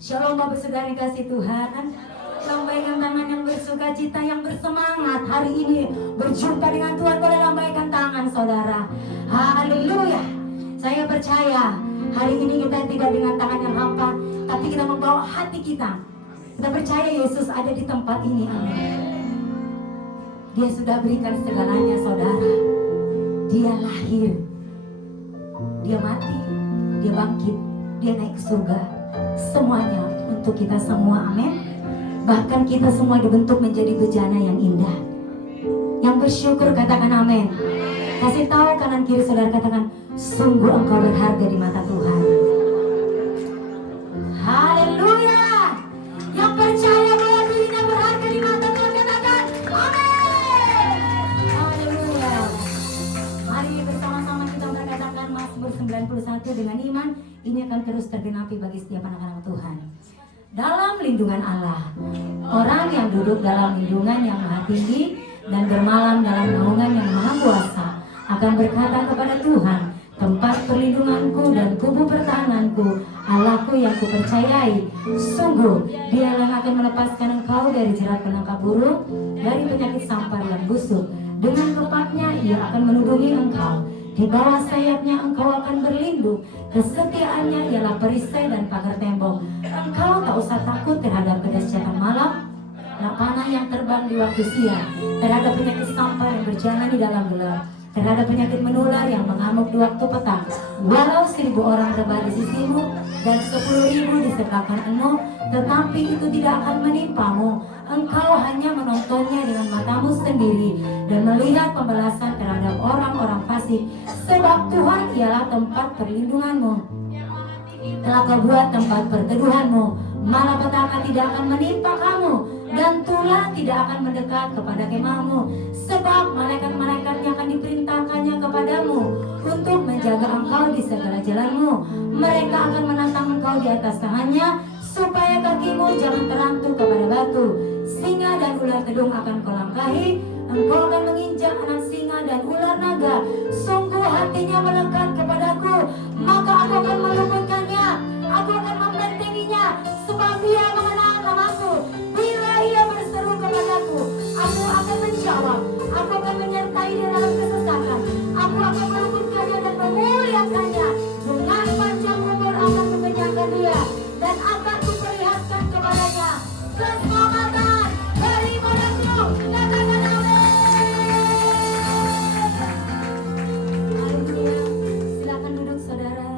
Shalom Bapak Saudara yang kasih Tuhan. Lambaikan tangan yang bersuka cita, yang bersemangat hari ini berjumpa dengan Tuhan. Boleh lambaikan tangan saudara. Haleluya. Saya percaya hari ini kita tidak dengan tangan yang hampa, tapi kita membawa hati kita. Kita percaya Yesus ada di tempat ini. Amin. Dia sudah berikan segalanya saudara. Dia lahir, dia mati, dia bangkit, dia naik ke surga. Semuanya untuk kita semua, amin. Bahkan kita semua dibentuk menjadi bejana yang indah. Yang bersyukur katakan amin. Kasih tahu kanan kiri saudara, katakan sungguh engkau berharga di mata Tuhan. Haleluya. Yang percaya bahwa dirinya berharga di mata Tuhan, katakan amin. Haleluya. Mari bersama-sama kita berkatakan Mazmur 91 dengan iman. Ini akan terus tergenapi bagi setiap anak-anak Tuhan. Dalam lindungan Allah, orang yang duduk dalam lindungan yang maha tinggi dan bermalam dalam naungan yang maha kuasa akan berkata kepada Tuhan, tempat perlindunganku dan kubu pertahananku, Allahku yang kupercayai. Sungguh, Dialah yang akan melepaskan engkau dari jerat penangkap burung, dari penyakit sampar yang busuk. Dengan kepaknya Ia akan melindungi engkau. Di bawah sayapnya engkau akan berlindung. Kesetiaannya ialah perisai dan pagar tembok. Engkau tak usah takut terhadap kedahsyatan malam, panah yang terbang di waktu siang, terhadap penyakit sampar yang berjalan di dalam gelap, terhadap penyakit menular yang mengamuk di waktu petang. Walau 1000 orang rebah di sisimu dan 10.000 di sebelah kananmu, tetapi itu tidak akan menimpamu. Engkau hanya menontonnya dengan matamu sendiri dan melihat pembalasan terhadap orang-orang fasik. Sebab Tuhan ialah tempat perlindunganmu, telah kau buat tempat perteduhanmu. Malapetaka tidak akan menimpa kamu, dan tulah tidak akan mendekat kepada kemahmu. Sebab malaikat-malaikatnya akan diperintahkannya kepadamu untuk menjaga engkau di segala jalanmu. Mereka akan menantang engkau di atas tangannya, supaya kakimu jangan terantuk kepada batu. Singa dan ular tedung akan kau langkahi. Engkau akan menginjak anak singa dan ular naga. Sungguh hatinya melekat kepadaku, maka aku akan meluputkannya. Aku akan membentenginya, sebab Ia mengenal namaku. Bila Ia berseru kepadaku, aku akan menjawab. Aku akan menyertai dia dalam kesesakan. Aku akan meluputkannya dan memuliakannya. Dengan panjang umur akan mengenyangkan dia, dan akan kuperlihatkan kepadanya keselamatan daripadaku. Katakan amin. Haleluya. Silakan duduk saudara,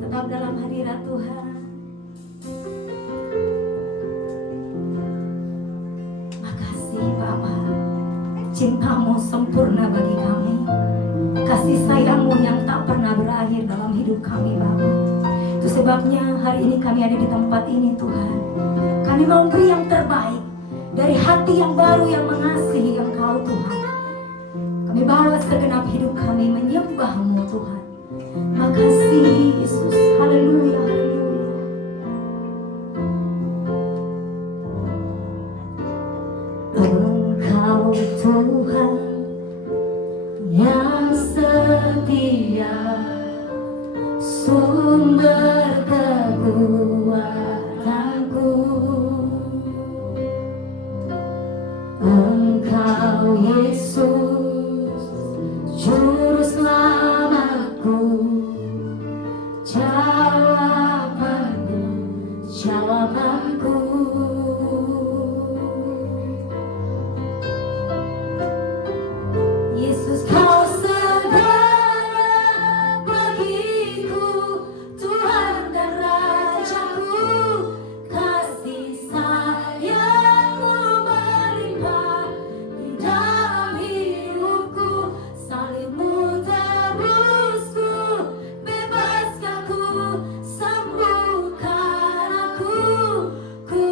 tetap dalam hadirat Tuhan. Makasih Bapa, cintamu sempurna bagi kami. Kasih sayangmu yang tak pernah berakhir dalam hidup kami Bapa. Itu sebabnya hari ini kami ada di tempat ini Tuhan. Kami mau beri yang terbaik dari hati yang baru yang mengasihi Engkau Tuhan. Kami bawa segenap hidup kami menyembah-Mu Tuhan. Makasih Yesus. Haleluya, haleluya. Engkau Tuhan yang setia, sumber kekuatanku. Engkau Yesus, juru selamatku. Jawabanmu, jawabanku. Yesus kau segala bagiku, Tuhan dan Rajaku. Kasih sayangmu melimpah di dalam hidupku. Salibmu tebusku, bebaskanku, sembuhkan aku. Ku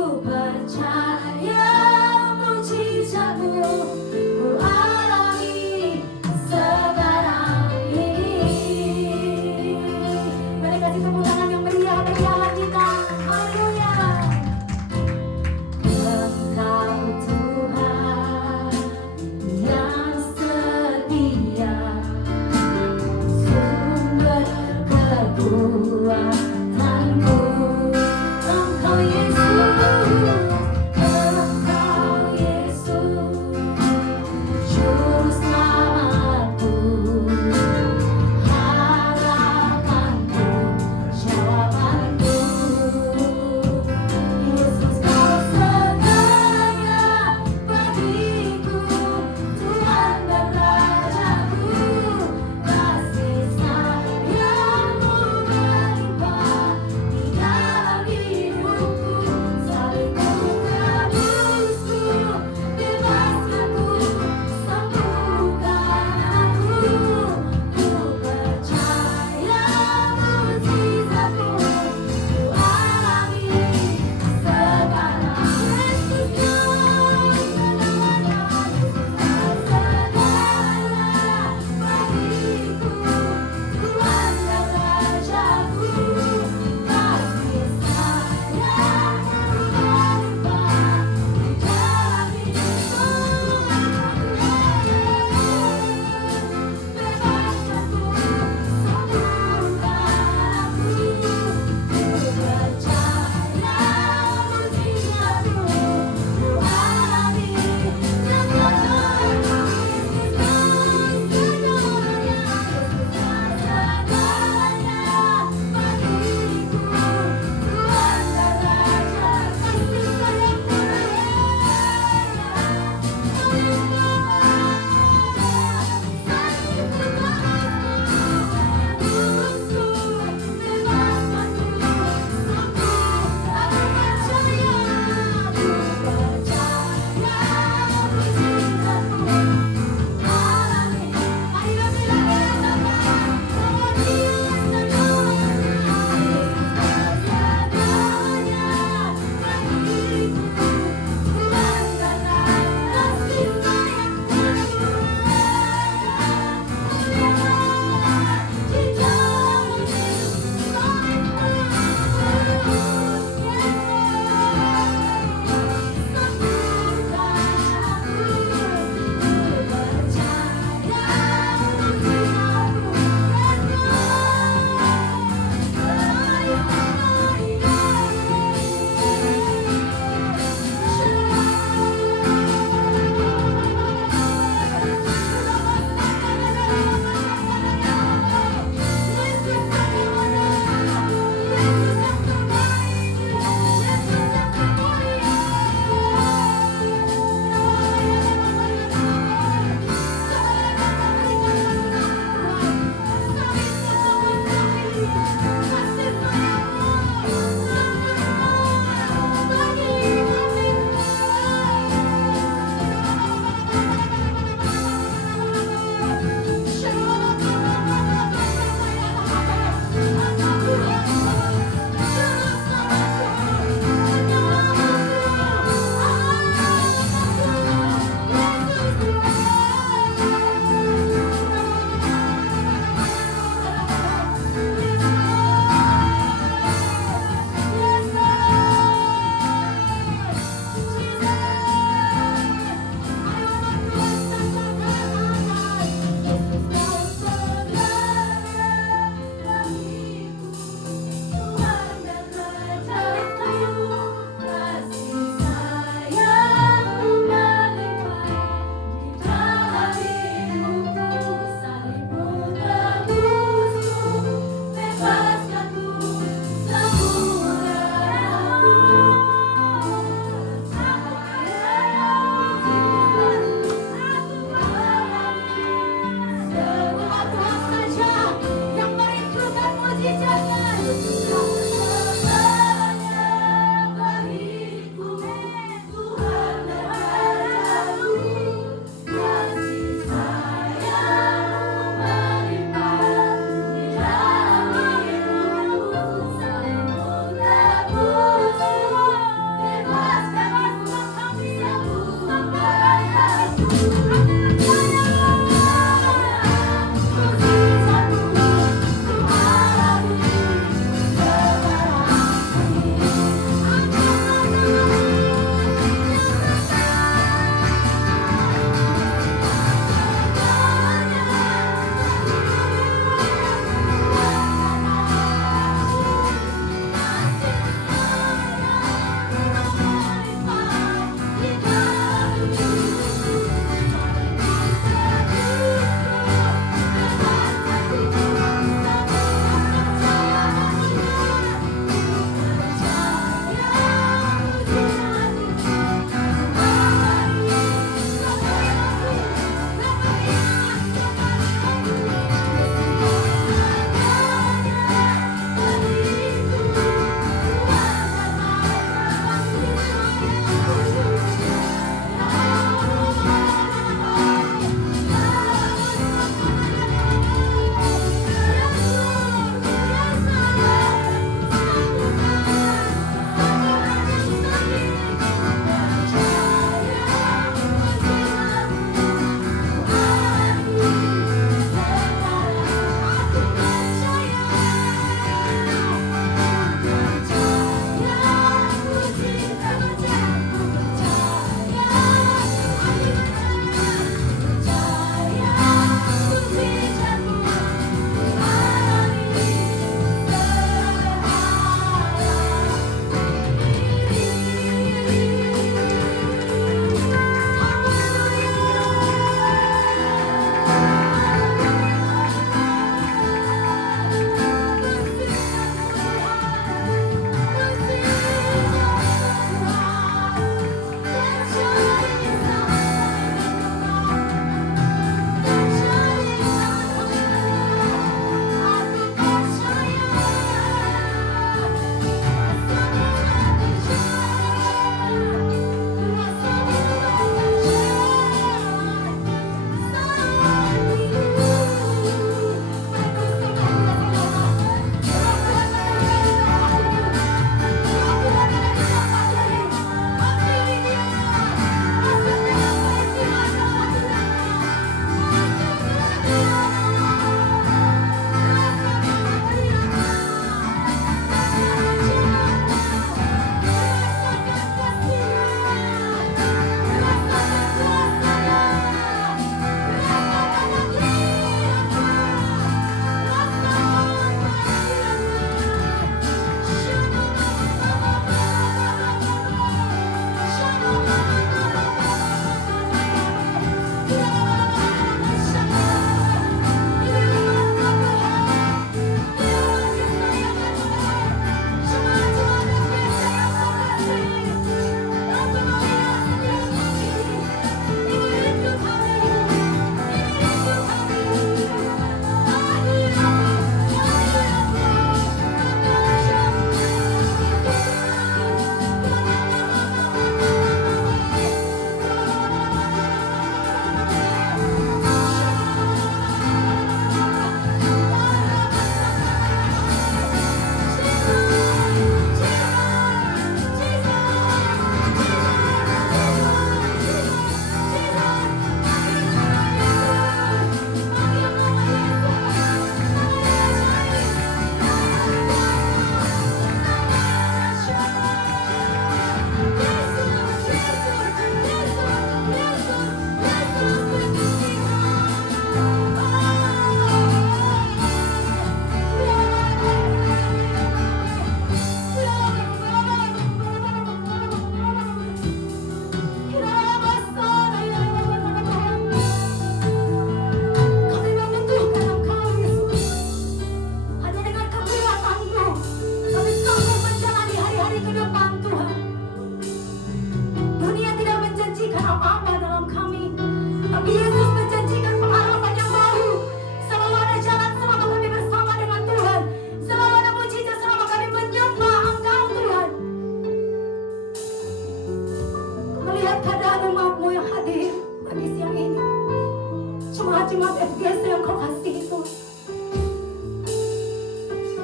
jemaat FGS yang kau kasih Tuhan.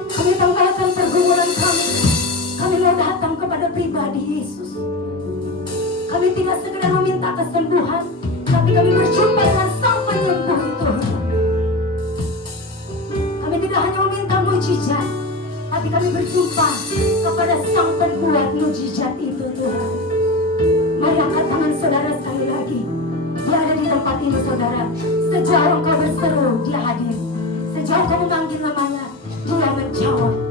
Kami tempatkan pergumulan kami. Kami mau datang kepada pribadi Yesus. Kami tidak sekedar meminta kesembuhan, tapi kami berjumpa dengan Sang Penyembuh itu. Kami tidak hanya meminta mujizat, tapi kami berjumpa kepada Sang Pembuat mujizat itu Tuhan. Mari angkat tangan saudara sekali lagi. Dia ada di tempat ini saudara. Sejauh engkau berseru, dia hadir. Sejauh kamu panggil namanya, dia menjawab.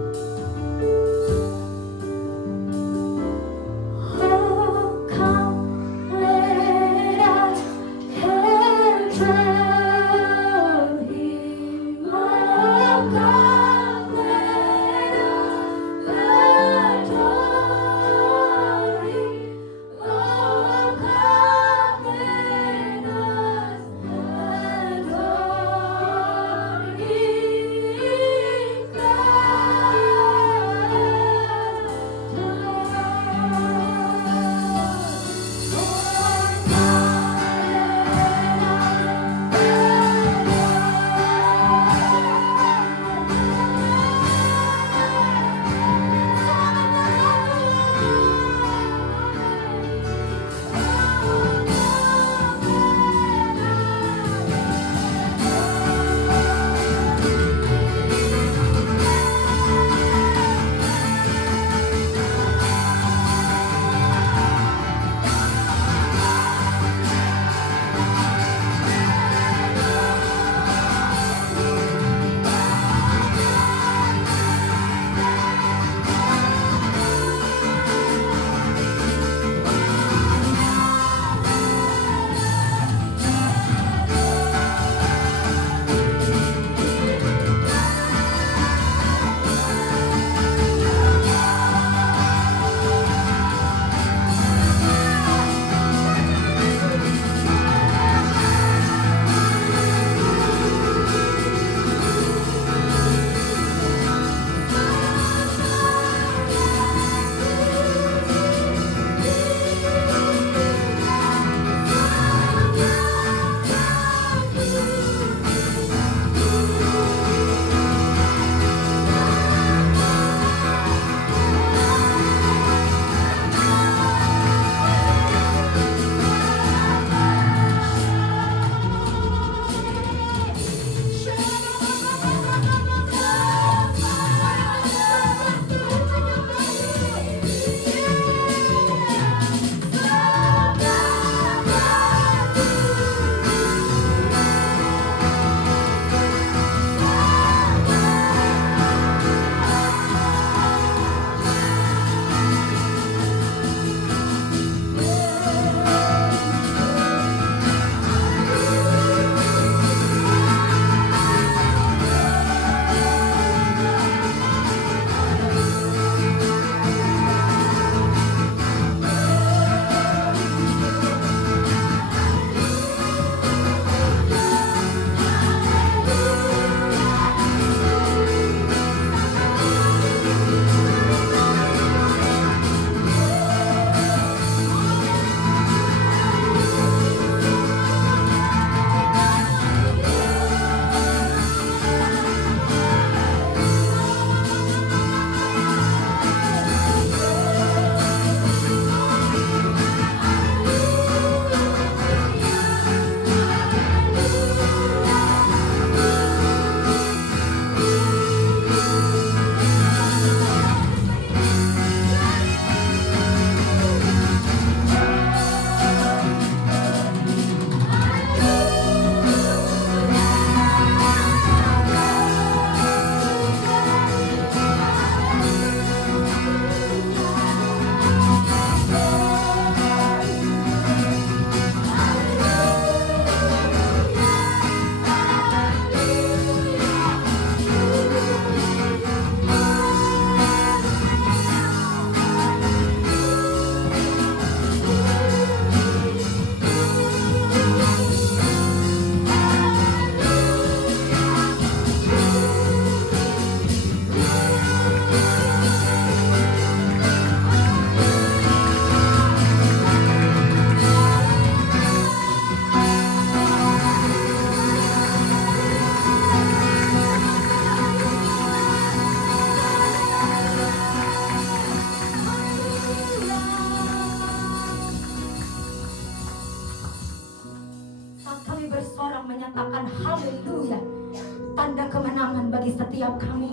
kemenangan bagi setiap kami.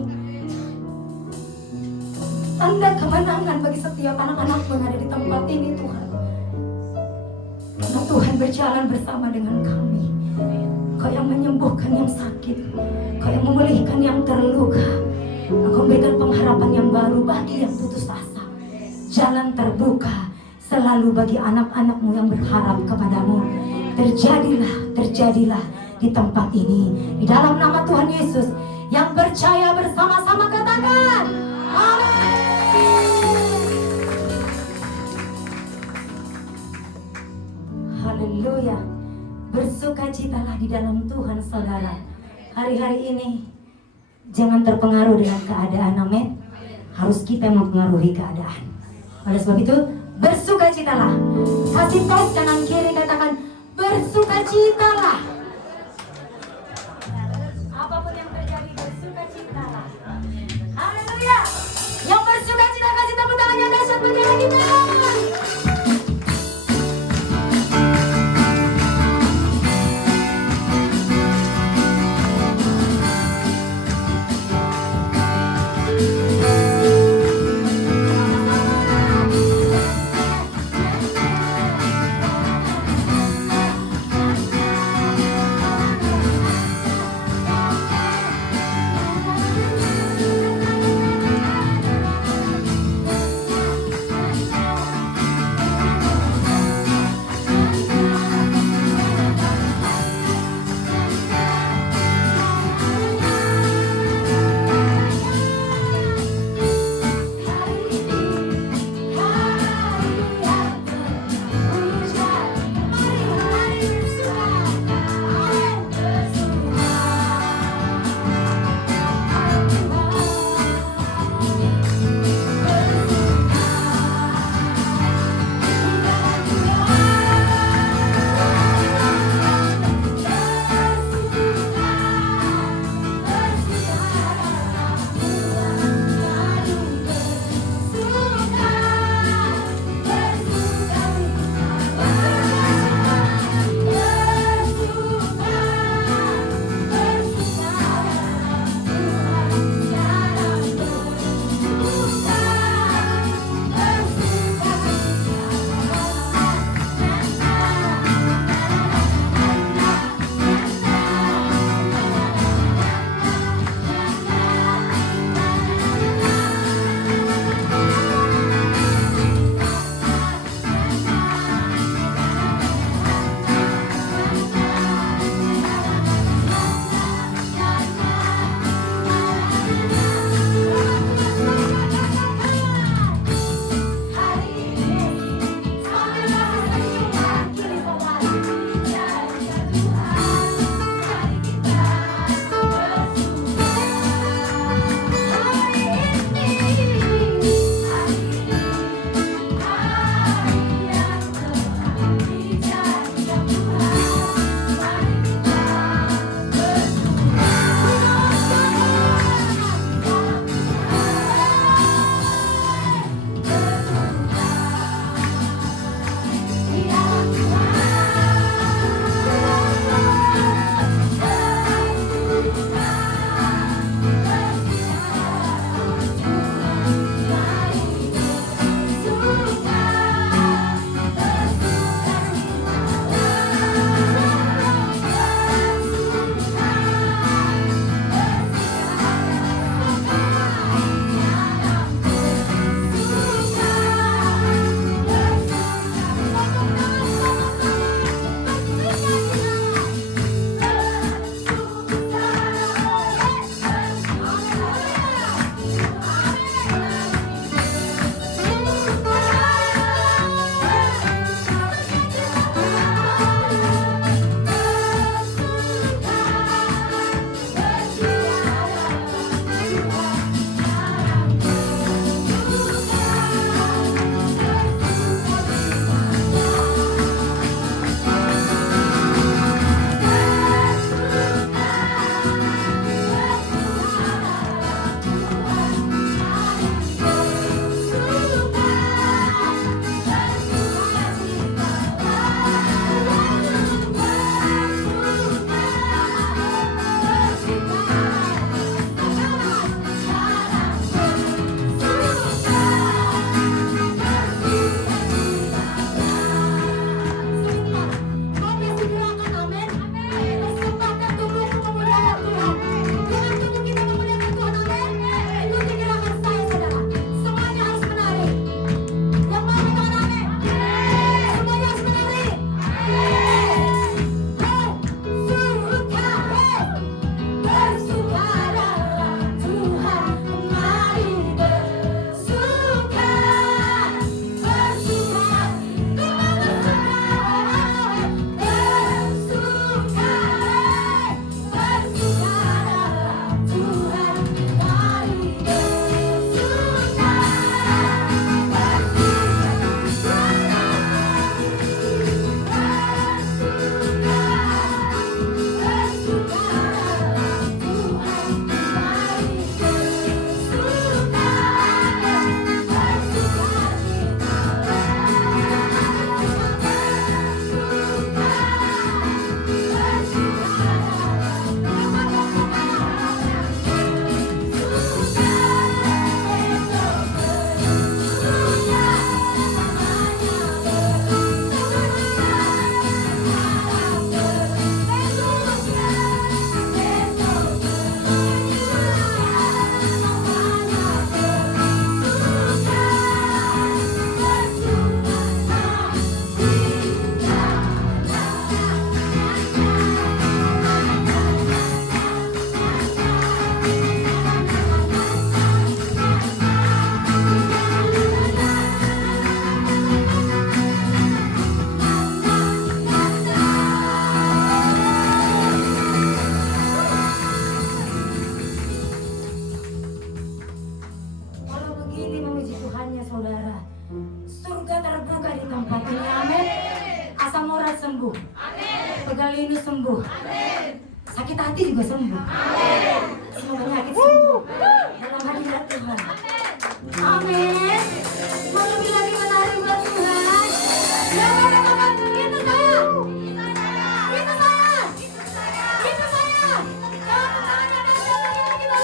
Tanda kemenangan bagi setiap anak-anak yang ada di tempat ini Tuhan. Karena Tuhan berjalan bersama dengan kami. Kau yang menyembuhkan yang sakit, Kau yang memulihkan yang terluka. Engkau memberikan pengharapan yang baru bagi yang putus asa. Jalan terbuka selalu bagi anak-anak-Mu yang berharap kepadamu. Terjadilah di tempat ini. Di dalam nama Tuhan Yesus, yang percaya bersama-sama katakan amin. Haleluya. Bersukacitalah di dalam Tuhan saudara. Hari-hari ini jangan terpengaruh dengan keadaan, amin. Harus kita mempengaruhi keadaan. Oleh sebab itu, bersukacitalah. Kasih tos kanan kiri, katakan bersukacitalah. Apapun yang terjadi, bersukacitalah. Haleluya. Yang bersukacita kasih tepuk tangan yang dahsyat bagi kita. sembuh. Pegal linu sembuh. Sakit hati juga sembuh. Semua penyakit sembuh. Dalam hadirat Tuhan. Amin. Mau lebih lagi menarik buat Tuhan. Ya katakan itu saya. Itu saya. Itu saya. Jangan tangannya dan kita.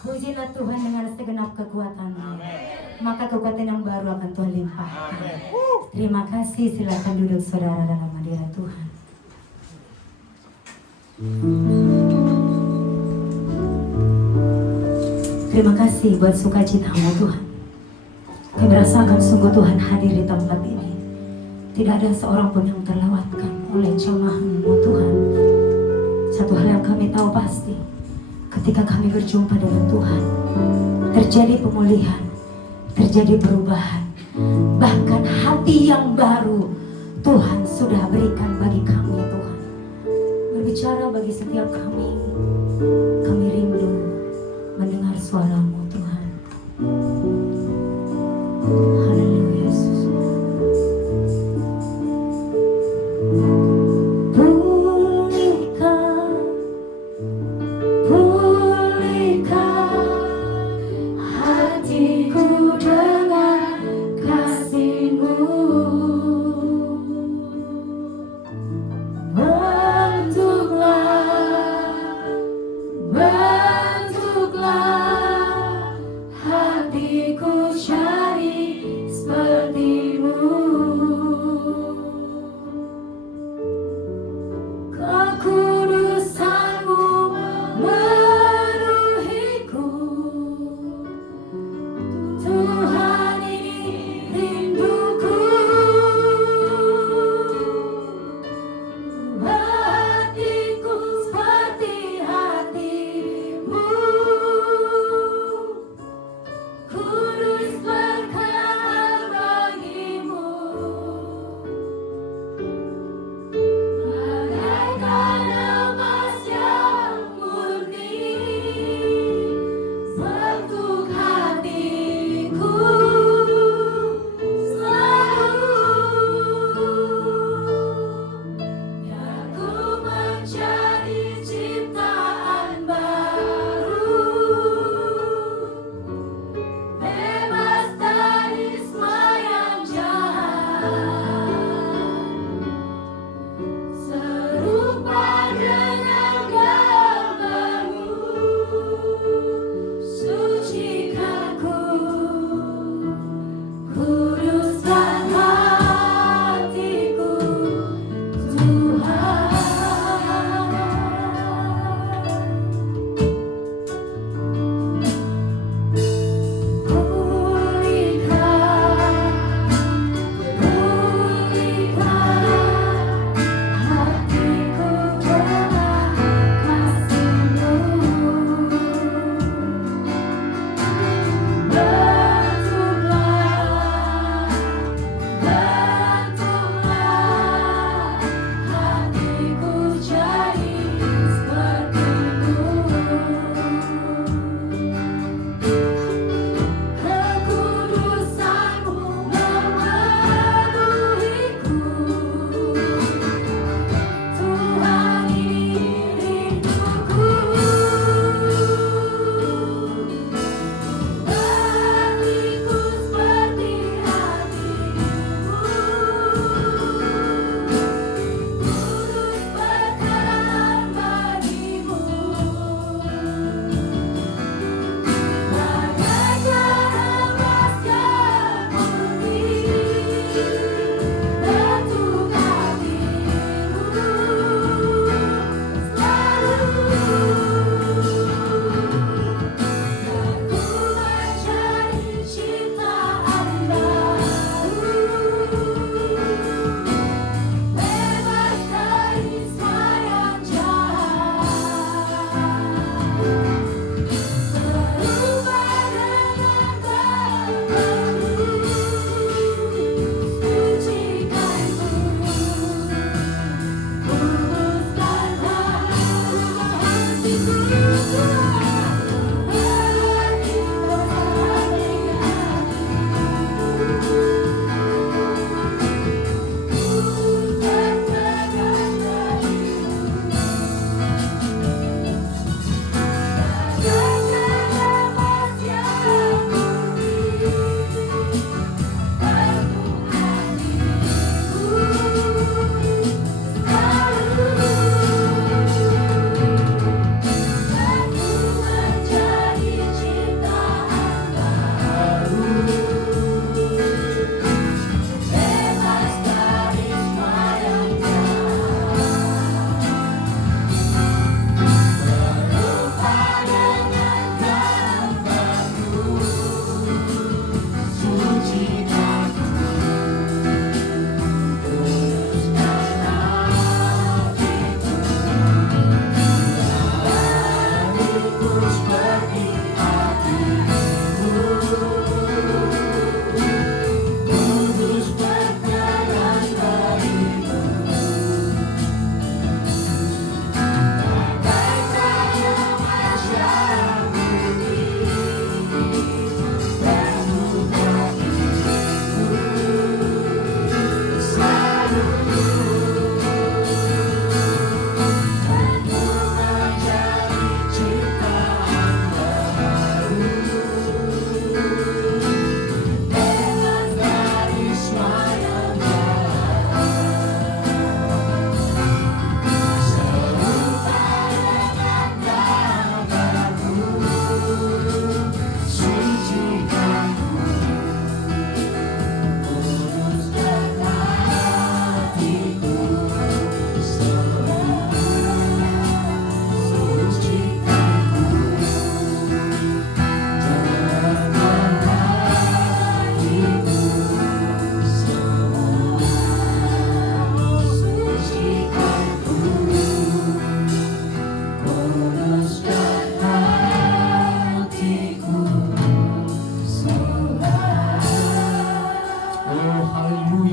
Pujilah Tuhan dengan segenap kekuatan-Nya. Maka kekuatan yang baru akan Tuhan limpahkan. Terima kasih, silakan duduk saudara dalam hadirat Tuhan. Terima kasih buat sukacita-Mu Tuhan. Kami merasakan sungguh Tuhan hadir di tempat ini. Tidak ada seorang pun yang terlewatkan oleh jemaah-Mu Tuhan. Satu hal yang kami tahu pasti, ketika kami berjumpa dengan Tuhan, terjadi pemulihan, terjadi perubahan. Bahkan hati yang baru Tuhan sudah berikan bagi kami Tuhan. Berbicara bagi setiap kami rindu mendengar suara-Mu Tuhan. Haleluya Yesus. Pulihkan hatiku dengan kasih-Mu. Bentuklah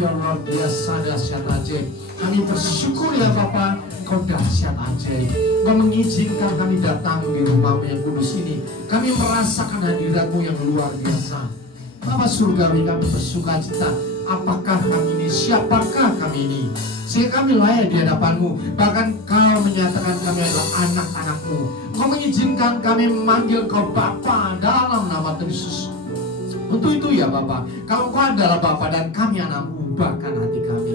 yang luar biasa, dahsyat ajaib. Kami bersyukur ya Bapa, Kau dahsyat ajaib. Kau mengizinkan kami datang di rumah-Mu yang kudus ini. Kami merasakan hadirat-Mu yang luar biasa. Bapa surgawi, kami bersuka cita. Apakah kami ini? Siapakah kami ini? Sehingga kami layak di hadapan-Mu. Bahkan Kau menyatakan kami adalah anak-anak-Mu. Kau mengizinkan kami memanggil Kau Bapa dalam nama Tuhan Yesus. Untuk itu ya Bapa, kalau Kau adalah Bapa dan kami anak-Mu, ubahkan hati kami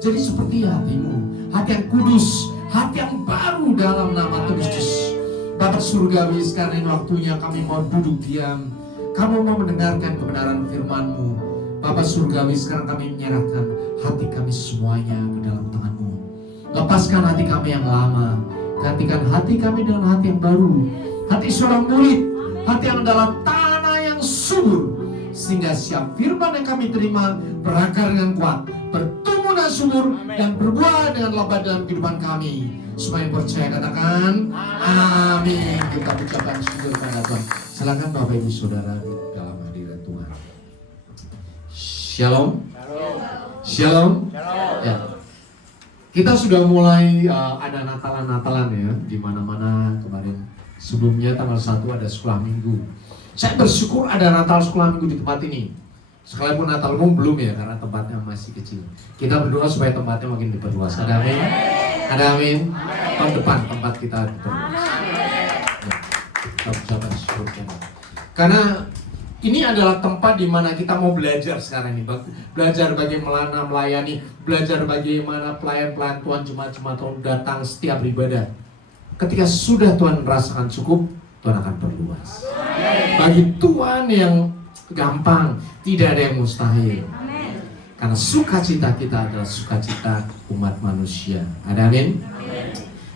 jadi seperti hati-Mu, hati yang kudus, hati yang baru dalam nama Tuhan Yesus. Bapa surgawi, sekarang ini waktunya kami mau duduk diam. Kamu mau mendengarkan kebenaran firman-Mu. Bapa surgawi, sekarang kami menyerahkan hati kami semuanya ke dalam tangan-Mu. Lepaskan hati kami yang lama, gantikan hati kami dengan hati yang baru, hati seorang murid, hati yang dalam tanah yang subur, sehingga siap firman yang kami terima berakar dengan kuat, bertumbuh dan subur, dan berbuah dengan lebat dalam kehidupan kami. Semua yang percaya katakan amin. Kita ucapkan syukur kepada Tuhan. Silakan Bapak Ibu Saudara dalam hadirat Tuhan. Shalom. Shalom. Ya. Kita sudah mulai ada Natalan ya, di mana-mana kemarin. Sebelumnya tanggal 1 ada sekolah minggu. Saya bersyukur ada Natal sekolah minggu di tempat ini. Sekalipun Natal umum belum ya, karena tempatnya masih kecil. Kita berdoa supaya tempatnya makin diperluas. Ada amin? Ada amin? Tahun depan tempat kita diperluas. Ya, kita ucapkan syukur. Karena ini adalah tempat di mana kita mau belajar sekarang ini. Belajar bagaimana melayani, belajar bagaimana pelayan-pelayan Tuhan jemaat-jemaat Tuhan datang setiap ibadah. Ketika sudah Tuhan merasakan cukup, Tuhan akan perluas. Bagi Tuhan yang gampang, tidak ada yang mustahil. Karena sukacita kita adalah sukacita umat manusia. Ada amin?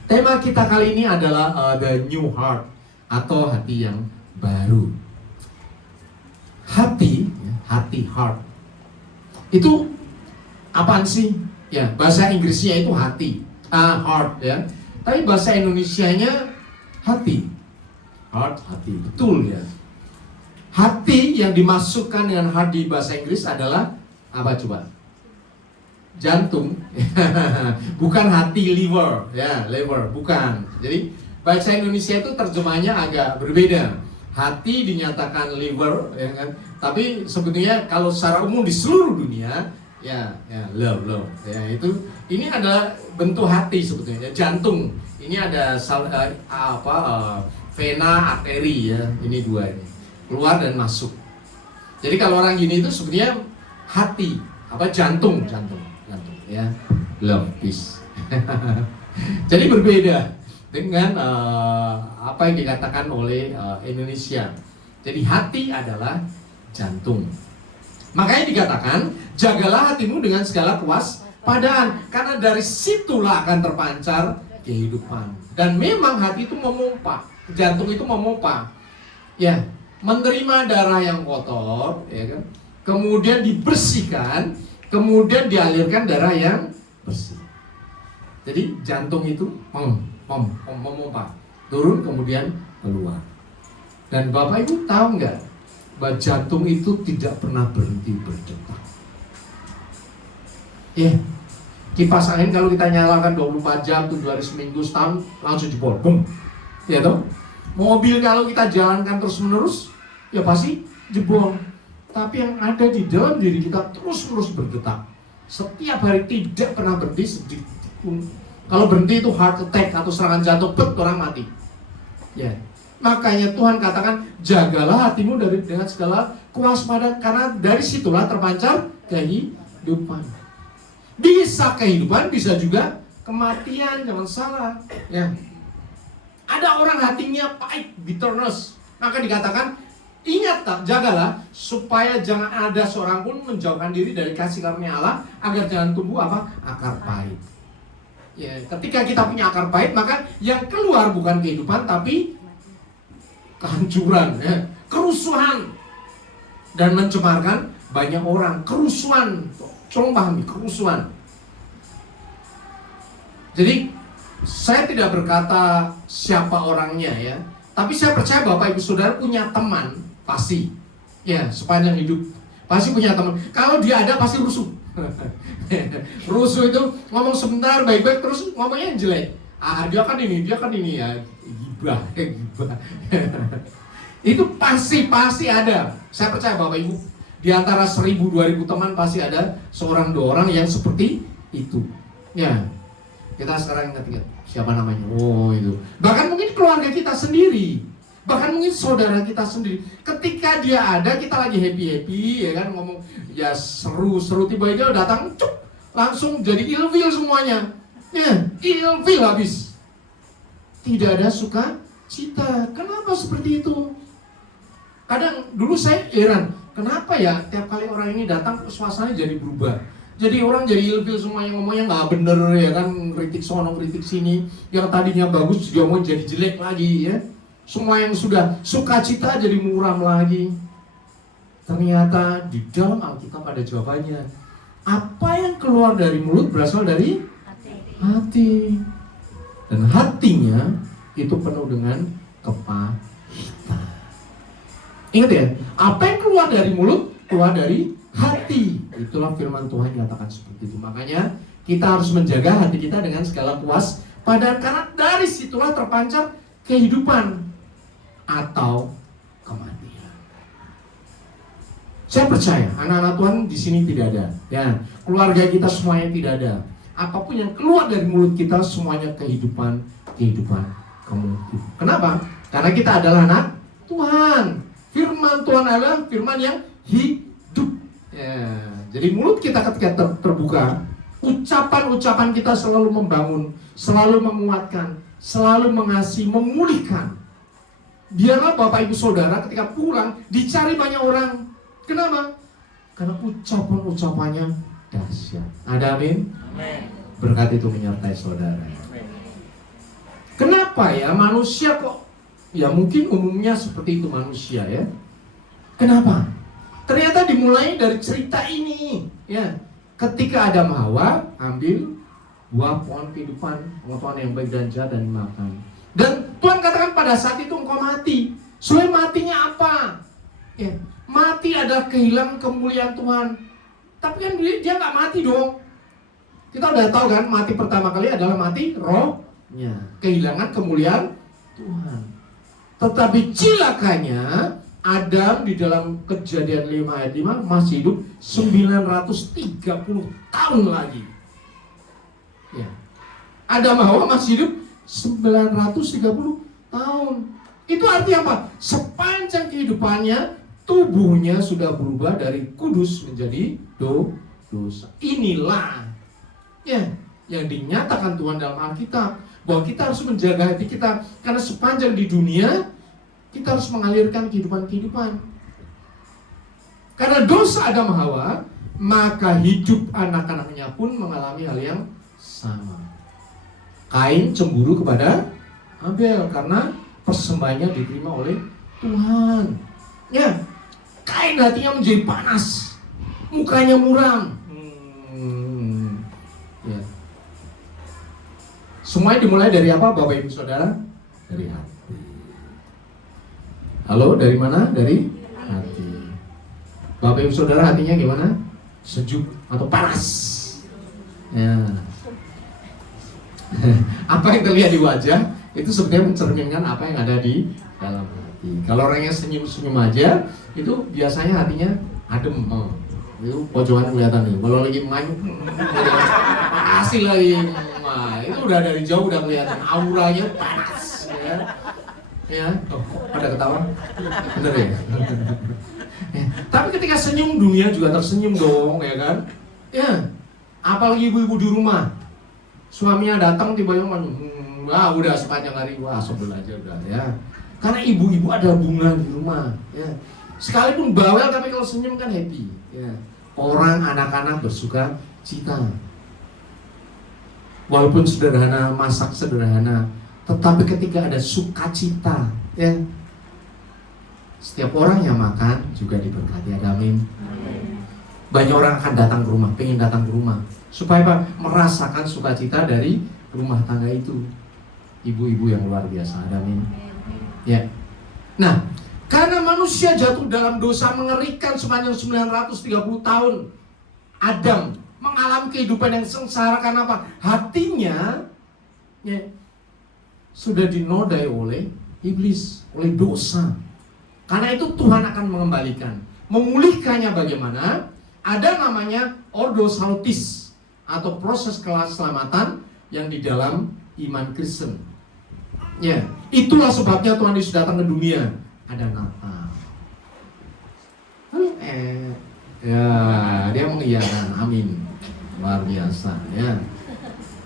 Tema kita kali ini adalah the new heart, atau hati yang baru. Hati, heart. Itu apaan sih? Ya, bahasa Inggrisnya itu hati, heart ya. Tapi bahasa Indonesianya hati. Heart, hati, betul ya. Hati yang dimasukkan dengan heart di bahasa Inggris adalah apa coba? Jantung. Bukan hati liver, ya, liver, bukan. Jadi bahasa Indonesia itu terjemahnya agak berbeda. Hati dinyatakan liver, ya kan? Tapi sebetulnya kalau secara umum di seluruh dunia, ya love, ya itu ini adalah bentuk hati sebetulnya, jantung. Ini ada vena, arteri ya, ini dua ini. Keluar dan masuk. Jadi kalau orang gini itu sebenarnya hati, jantung ya, love, peace. Jadi berbeda dengan apa yang dikatakan oleh Indonesia. Jadi hati adalah jantung. Makanya dikatakan jagalah hatimu dengan segala kewaspadaan, karena dari situlah akan terpancar kehidupan. Dan memang hati itu memompa, jantung itu memompa, ya, menerima darah yang kotor, ya kan, kemudian dibersihkan, kemudian dialirkan darah yang bersih. Jadi jantung itu memompa, turun kemudian keluar. Dan Bapak Ibu tahu nggak bahwa jantung itu tidak pernah berhenti berdetak? Ya, kipas angin kalau kita nyalakan 24 jam, 7 hari seminggu, setahun, langsung jebol, boom, ya toh. Mobil kalau kita jalankan terus menerus, ya pasti jebol. Tapi yang ada di dalam diri kita terus-terus berdetak. Setiap hari tidak pernah berhenti sedikit pun. Kalau berhenti itu heart attack atau serangan jantung, orang mati. Ya. Makanya Tuhan katakan jagalah hatimu dengan segala kewaspadaan, karena dari situlah terpancar kehidupan. Bisa kehidupan, bisa juga kematian, jangan salah. Ya. Ada orang hatinya pahit, bitterness. Maka dikatakan ingat tak, jagalah supaya jangan ada seorang pun menjauhkan diri dari kasih karunia Allah, agar jangan tumbuh akar pahit. Ya, ketika kita punya akar pahit, maka yang keluar bukan kehidupan tapi kehancuran, ya, kerusuhan, dan mencemarkan banyak orang. Kerusuhan, tolong pahami, kerusuhan. Jadi saya tidak berkata siapa orangnya ya, tapi saya percaya Bapak Ibu Saudara punya teman pasti, ya, sepanjang hidup Pasti punya teman. Kalau dia ada pasti rusuh. Rusuh itu ngomong sebentar baik-baik terus ngomongnya yang jelek. Dia kan ini ya. Gibah. Itu pasti ada. Saya percaya Bapak Ibu, di antara 1.000-2.000 teman pasti ada seorang 2 orang yang seperti itu. Ya. Kita sekarang ingat siapa namanya. Oh, itu. Bahkan mungkin keluarga kita sendiri. Bahkan mungkin saudara kita sendiri. Ketika dia ada, kita lagi happy-happy, ya kan, ngomong ya seru-seru, tiba-tiba dia datang, cuk, langsung jadi ilfil semuanya. Ya, ilfil habis. Tidak ada sukacita. Kenapa seperti itu? Kadang dulu saya heran, kenapa ya tiap kali orang ini datang suasananya jadi berubah. Jadi orang jadi ilfil semuanya, ngomongnya nggak bener, ya kan, kritik sono, kritik sini. Yang tadinya bagus dia mau jadi jelek lagi, ya. Semua yang sudah sukacita jadi muram lagi. Ternyata di dalam Alkitab ada jawabannya. Apa yang keluar dari mulut berasal dari hati. Dan hatinya itu penuh dengan kepahitan. Ingat ya, apa yang keluar dari mulut keluar dari hati. Itulah firman Tuhan yang katakan seperti itu. Makanya kita harus menjaga hati kita dengan segala puas pada, karena dari situlah terpancar kehidupan atau kematian. Saya percaya anak-anak Tuhan di sini tidak ada, ya, keluarga kita semuanya tidak ada. Apapun yang keluar dari mulut kita semuanya kehidupan kemudian. Kenapa? Karena kita adalah anak Tuhan. Firman Tuhan adalah firman yang hidup. Ya, jadi mulut kita ketika terbuka, ucapan-ucapan kita selalu membangun, selalu menguatkan, selalu mengasihi, memulihkan. Biarlah Bapak Ibu Saudara ketika pulang dicari banyak orang. Kenapa? Karena ucapan-ucapannya dahsyat. Ada amin? Berkat itu menyertai saudara. Kenapa ya manusia kok? Ya mungkin umumnya seperti itu manusia, ya. Kenapa? Ternyata dimulai dari cerita ini, ya. Ketika Adam Hawa ambil buah pohon kehidupan, pengetahuan yang baik dan jahat, dan dimakan. Dan Tuhan katakan pada saat itu engkau mati. Soalnya matinya apa? Ya, mati adalah kehilangan kemuliaan Tuhan. Tapi kan dia nggak mati dong. Kita udah tahu kan, mati pertama kali adalah mati rohnya, kehilangan kemuliaan Tuhan. Tetapi cilakanya Adam di dalam Kejadian 5 ayat 5 masih hidup 930 tahun lagi. Ya. Adam Hawa masih hidup 930 tahun. Itu artinya apa? Sepanjang kehidupannya tubuhnya sudah berubah dari kudus menjadi dosa. Inilah ya yang dinyatakan Tuhan dalam Alkitab, bahwa kita harus menjaga hati kita, karena sepanjang di dunia kita harus mengalirkan kehidupan. Karena dosa Adam Hawa, maka hidup anak-anaknya pun mengalami hal yang sama. Kain cemburu kepada Abel karena persembahannya diterima oleh Tuhan. Ya, Kain hatinya menjadi panas, mukanya muram. Ya. Semuanya dimulai dari apa, Bapak Ibu Saudara? Dari hati. Halo, dari mana? Dari hati. Bapak Ibu Saudara hatinya gimana? Sejuk atau panas? Ya. Apa yang terlihat di wajah itu sebenarnya mencerminkan apa yang ada di dalam hati. Kalau orangnya senyum-senyum aja, itu biasanya hatinya adem. Itu pojokan kelihatan nih. Kalau lagi manyuk, asli lagi. Nah, itu udah dari jauh udah kelihatan auranya panas, ya. Ya, pada ketawa, bener ya? Ya. Tapi ketika senyum, dunia juga tersenyum dong, ya kan? Ya, apalagi ibu-ibu di rumah, suaminya datang tiba-tiba wah udah sepanjang hari, wah sebel aja udah, ya. Karena ibu-ibu ada bunga di rumah, ya. Sekalipun bawel tapi kalau senyum kan happy, ya. Orang anak-anak bersuka cita. Walaupun sederhana, masak sederhana, tetapi ketika ada sukacita, ya, setiap orang yang makan juga diberkati. Amin. Banyak orang akan datang ke rumah, pengen datang ke rumah, supaya apa? Merasakan sukacita dari rumah tangga itu. Ibu-ibu yang luar biasa. Amin. Ya. Nah, Karena manusia jatuh dalam dosa mengerikan sepanjang 930 tahun. Adam mengalami kehidupan yang sengsara karena apa? Hatinya sudah dinodai oleh iblis, oleh dosa. Karena itu Tuhan akan mengembalikan, memulihkannya bagaimana? Ada namanya ordo salutis atau proses keselamatan yang di dalam iman Kristen. Ya, itulah sebabnya Tuhan Yesus datang ke dunia. Ada Natal. Ya, dia mengiyakan. Amin. Luar biasa, ya.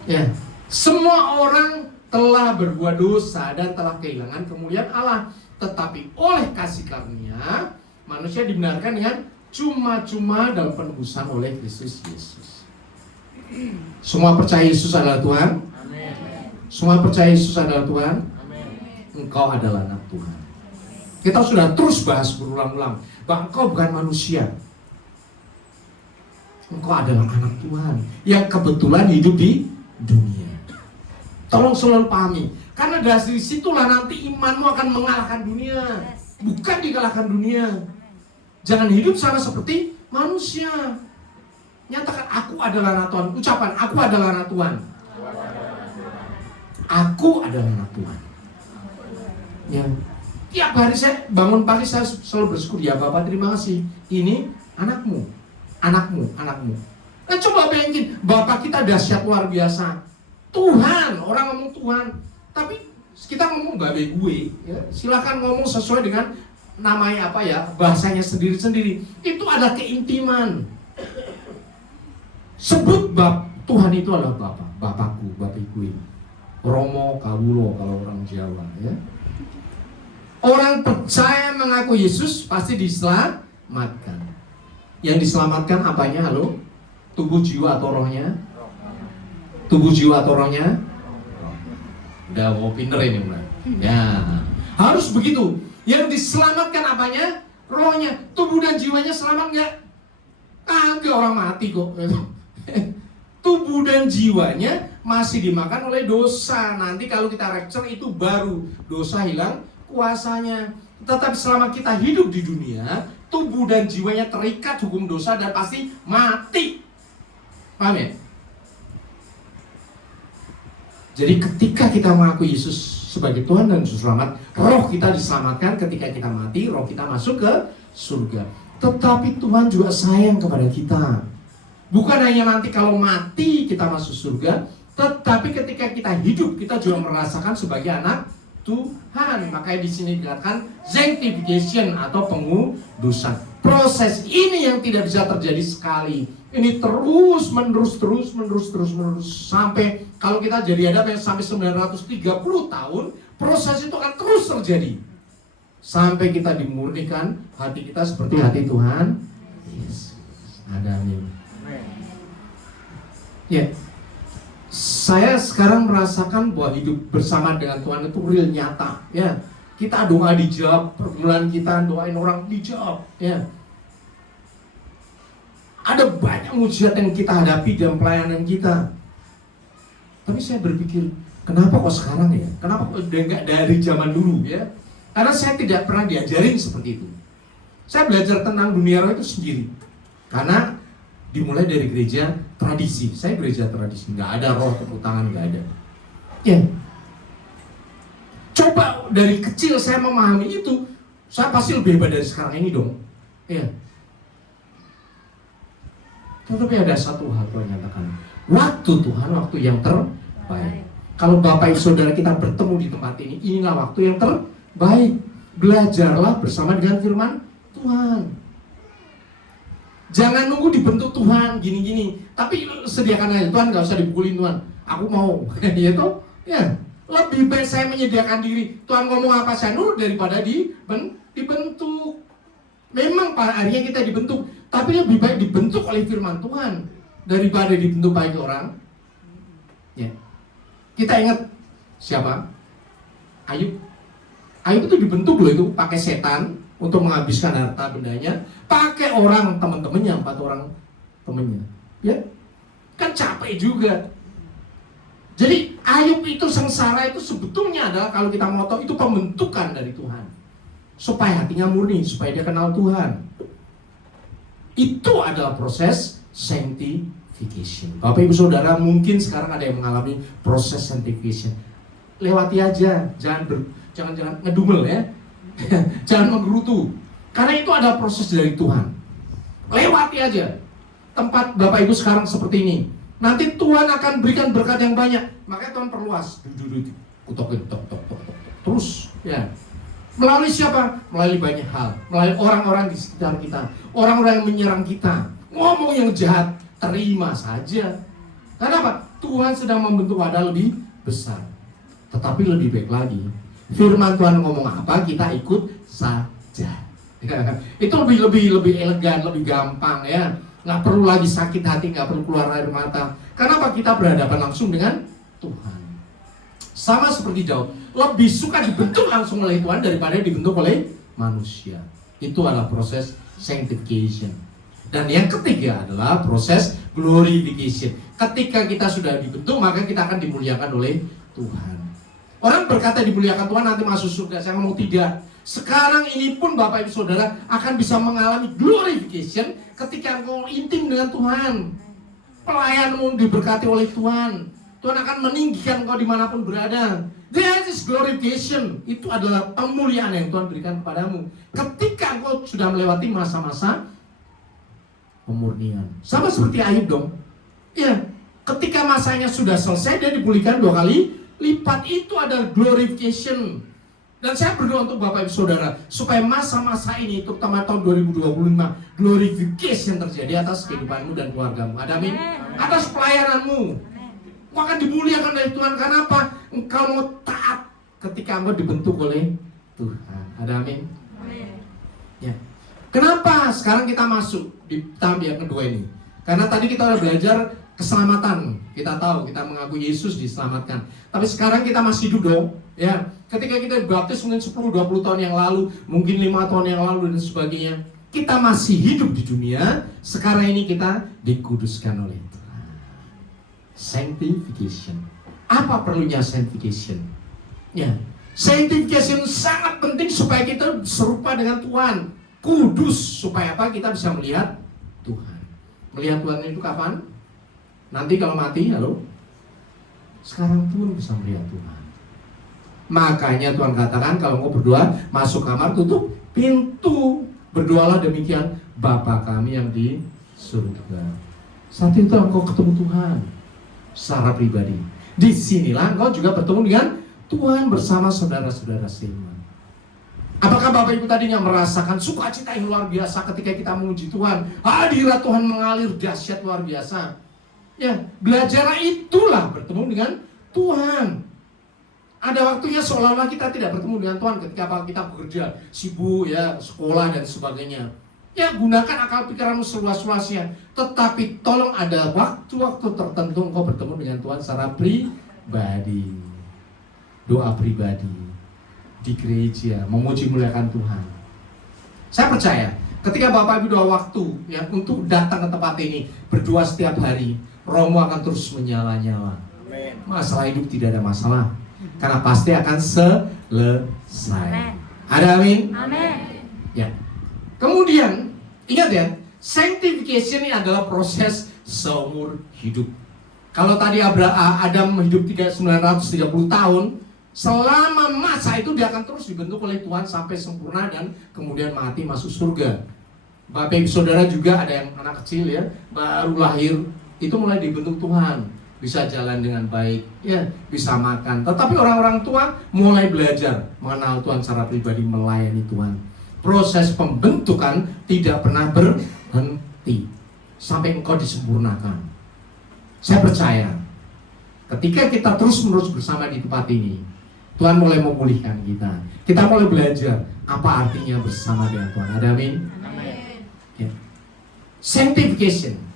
Ya, semua orang telah berbuat dosa dan telah kehilangan kemuliaan Allah. Tetapi oleh kasih karunia manusia dibenarkan dengan cuma-cuma dalam penebusan oleh Kristus Yesus. Semua percaya Yesus adalah Tuhan? Amin. Semua percaya Yesus adalah Tuhan? Amin. Engkau adalah anak Tuhan. Kita sudah terus bahas berulang-ulang bahwa engkau bukan manusia. Engkau adalah anak Tuhan yang kebetulan hidup di dunia. Tolong selalu pahami, karena dari situlah nanti imanmu akan mengalahkan dunia, bukan dikalahkan dunia. Jangan hidup sama seperti manusia. Nyatakan, aku adalah anak Tuhan. Ucapan, aku adalah anak Tuhan. Aku adalah anak Tuhan. Ya. Tiap hari saya bangun pagi saya selalu bersyukur, ya Bapak terima kasih. Ini anakmu, anakmu, anakmu. Nah coba bayangin, Bapak kita dahsyat luar biasa. Tuhan, orang ngomong Tuhan, tapi kita ngomong babe gue, ya. Silakan ngomong sesuai dengan namanya apa ya, bahasanya sendiri-sendiri. Itu ada keintiman. Sebut Tuhan itu adalah Bapak, Bapakku, Bapiku ini. Romo, Kawulo kalau orang Jawa, ya. Orang percaya mengaku Yesus pasti diselamatkan. Yang diselamatkan apanya, halo? Tubuh, jiwa atau rohnya? Tubuh, jiwa atau rohnya? Udah mau pinter ini mulai. Ya, harus begitu. Yang diselamatkan apanya? Rohnya. Tubuh dan jiwanya selamat nggak? Kagak, orang mati kok. Tubuh dan jiwanya masih dimakan oleh dosa. Nanti kalau kita rapture itu baru dosa hilang kuasanya. Tetapi selama kita hidup di dunia, tubuh dan jiwanya terikat hukum dosa dan pasti mati. Paham ya? Jadi ketika kita mengaku Yesus sebagai Tuhan dan Juru Selamat, roh kita diselamatkan. Ketika kita mati, roh kita masuk ke surga. Tetapi Tuhan juga sayang kepada kita. Bukan hanya nanti kalau mati kita masuk surga, tetapi ketika kita hidup kita juga merasakan sebagai anak Tuhan. Makanya di sini dikatakan sanctification atau pengudusan. Proses ini yang tidak bisa terjadi sekali. Ini terus menerus sampai kalau kita jadi ada sampai 930 tahun, proses itu akan terus terjadi sampai kita dimurnikan hati kita seperti hati Tuhan Yesus. Amin. Ya, saya sekarang merasakan bahwa hidup bersama dengan Tuhan itu real, nyata. Ya, kita doa dijawab, pergumulan kita doain orang dijawab. Ya. Ada banyak mujizat yang kita hadapi dalam pelayanan kita. Tapi saya berpikir, kenapa kok sekarang ya? Kenapa kok udah nggak dari zaman dulu ya? Karena saya tidak pernah diajarin seperti itu. Saya belajar tentang dunia roh itu sendiri. Karena dimulai dari gereja tradisi. Saya gereja tradisi, nggak ada roh tepuk tangan, nggak ada. Ya. Coba dari kecil saya memahami itu, saya pasti lebih hebat dari sekarang ini dong. Ya. Tetapi ada satu hal Tuhan nyatakan, waktu Tuhan, waktu yang terbaik. Kalau Bapak Ibu Saudara kita bertemu di tempat ini, inilah waktu yang terbaik. Belajarlah bersama dengan firman Tuhan. Jangan nunggu dibentuk Tuhan gini-gini. Tapi sediakan aja, Tuhan gak usah dipukulin Tuhan. Aku mau, gitu. Ya, lebih baik saya menyediakan diri. Tuhan ngomong apa saya nurut daripada dibentuk. Memang pada akhirnya kita dibentuk, tapi lebih baik dibentuk oleh firman Tuhan daripada dibentuk baik orang. Ya. Kita ingat siapa? Ayub. Ayub itu dibentuk loh itu pakai setan untuk menghabiskan harta bendanya, pakai orang teman-temannya, 4 orang temannya. Ya. Kan capek juga. Jadi Ayub itu sengsara itu sebetulnya adalah kalau kita mau tahu itu pembentukan dari Tuhan. supaya hatinya murni, supaya dia kenal Tuhan. Itu adalah proses sanctification. Bapak Ibu Saudara, mungkin sekarang ada yang mengalami proses sanctification. Lewati aja, jangan ngedumel ya. Jangan menggerutu. Karena itu adalah proses dari Tuhan. Lewati aja. Tempat Bapak Ibu sekarang seperti ini. Nanti Tuhan akan berikan berkat yang banyak. Makanya Tuhan perluas. Kutokin, tok. Terus, ya. Melalui siapa? Melalui banyak hal. Melalui orang-orang di sekitar kita. Orang-orang yang menyerang kita. Ngomong yang jahat, terima saja. Kenapa? Tuhan sedang membentuk wadah lebih besar. Tetapi lebih baik lagi, firman Tuhan ngomong apa, kita ikut saja. Itu lebih elegan, lebih gampang ya. Nggak perlu lagi sakit hati, nggak perlu keluar air mata. Kenapa? Kita berhadapan langsung dengan Tuhan. Sama seperti Daud, lebih suka dibentuk langsung oleh Tuhan daripada dibentuk oleh manusia. Itu adalah proses sanctification. Dan yang ketiga adalah proses glorification. Ketika kita sudah dibentuk, maka kita akan dimuliakan oleh Tuhan. Orang berkata dimuliakan Tuhan nanti masuk surga. Saya ngomong tidak. Sekarang ini pun Bapak Ibu Saudara akan bisa mengalami glorification ketika engkau intim dengan Tuhan. Pelayanmu diberkati oleh Tuhan. Tuhan akan meninggikan engkau dimanapun berada. There is glorification. Itu adalah pemuliaan yang Tuhan berikan kepadamu. Ketika engkau sudah melewati masa-masa pemurnian. Sama seperti Ayub dong. Ya, ketika masanya sudah selesai, dia dipulihkan 2 kali lipat. Itu adalah glorification. Dan saya berdoa untuk Bapak Ibu Saudara supaya masa-masa ini, terutama tahun 2025, glorification terjadi atas kehidupanmu dan keluargamu. Ada amin? Atas pelayananmu. Engkau akan dimuliakan oleh Tuhan. Karena apa? Engkau mau taat ketika engkau dibentuk oleh Tuhan. Ada amin? Ya. Kenapa sekarang kita masuk di tahap yang kedua ini? Karena tadi kita udah belajar keselamatan. Kita tahu, kita mengaku Yesus diselamatkan. Tapi sekarang kita masih hidup dong. Ya, ketika kita dibaptis mungkin 10-20 tahun yang lalu, mungkin 5 tahun yang lalu dan sebagainya, kita masih hidup di dunia. Sekarang ini kita dikuduskan oleh Tuhan. Sanctification. Apa perlunya sanctification? Ya, sanctification sangat penting supaya kita serupa dengan Tuhan. Kudus supaya apa? Kita bisa melihat Tuhan. Melihat Tuhan itu kapan? Nanti kalau mati, halo? Sekarang pun bisa melihat Tuhan. Makanya Tuhan katakan kalau mau berdoa, masuk kamar, tutup pintu. Berdoalah demikian, Bapa kami yang di surga. Saat itu engkau ketemu Tuhan secara pribadi. Disinilah engkau juga bertemu dengan Tuhan bersama saudara-saudara seiman. Apakah Bapak Ibu tadinya merasakan sukacita yang luar biasa ketika kita memuji Tuhan? Hadirat Tuhan mengalir dahsyat luar biasa. Ya, belajar itulah bertemu dengan Tuhan. Ada waktunya seolah-olah kita tidak bertemu dengan Tuhan ketika kita bekerja, sibuk ya, sekolah dan sebagainya. Ya, gunakan akal pikiranmu seluas-luasnya. Tetapi tolong ada waktu-waktu tertentu engkau bertemu dengan Tuhan secara pribadi. Doa pribadi di gereja, memuji muliakan Tuhan. Saya percaya ketika Bapak Ibu doa waktu ya untuk datang ke tempat ini, berdoa setiap hari, rohmu akan terus menyala-nyala. Masalah hidup tidak ada masalah, karena pasti akan selesai. Ada amin? Amin. Ya. Kemudian ingat ya, sanctification ini adalah proses seumur hidup. Kalau tadi Adam hidup 930 tahun, selama masa itu dia akan terus dibentuk oleh Tuhan sampai sempurna dan kemudian mati masuk surga. Bapak Ibu Saudara juga ada yang anak kecil ya, baru lahir, itu mulai dibentuk Tuhan. Bisa jalan dengan baik, ya, bisa makan. Tetapi orang-orang tua mulai belajar mengenal Tuhan secara pribadi, melayani Tuhan. Proses pembentukan tidak pernah berhenti sampai engkau disempurnakan. Saya percaya ketika kita terus-menerus bersama di tempat ini, Tuhan mulai memulihkan kita. Kita mulai belajar apa artinya bersama dengan Tuhan. Ada amin? Amin. Ya. Sanctification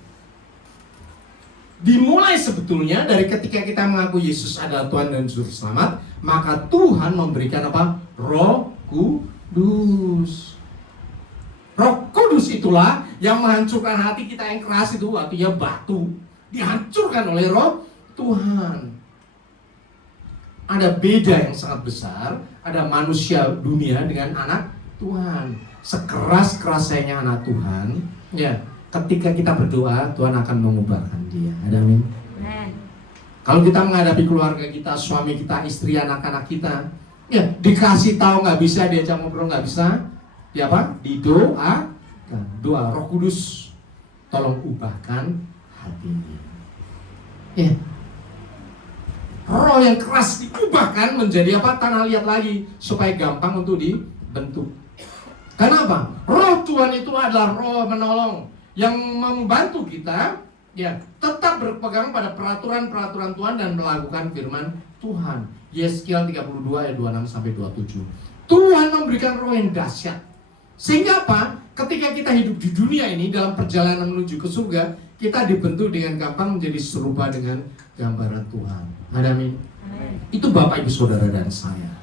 dimulai sebetulnya dari ketika kita mengaku Yesus adalah Tuhan dan Juru Selamat, maka Tuhan memberikan apa? Roh Kudus. Roh Kudus itulah yang menghancurkan hati kita yang keras itu, artinya batu. Dihancurkan oleh Roh Tuhan. Ada beda yang sangat besar, ada manusia dunia dengan anak Tuhan. Sekeras-kerasnya anak Tuhan, ya, ketika kita berdoa, Tuhan akan mengubahkan dia. Ada amin. Kalau kita menghadapi keluarga kita, suami kita, istri, anak-anak kita, ya, dikasih tahu nggak bisa, diajak ngobrol nggak bisa, ya apa? Didoa, doa Roh Kudus, tolong ubahkan hatinya. Ya, roh yang keras diubahkan menjadi apa? Tanah liat lagi, supaya gampang untuk dibentuk. Kenapa? Roh Tuhan itu adalah roh menolong yang membantu kita, ya, tetap berpegang pada peraturan-peraturan Tuhan dan melakukan firman Tuhan. Yeskiel 32 ayat 26 sampai 27. Tuhan memberikan roh yang dahsyat. Sehingga apa? Ketika kita hidup di dunia ini dalam perjalanan menuju ke surga, kita dibentuk dengan gampang menjadi serupa dengan gambaran Tuhan. Amin. Itu Bapak Ibu Saudara dan saya.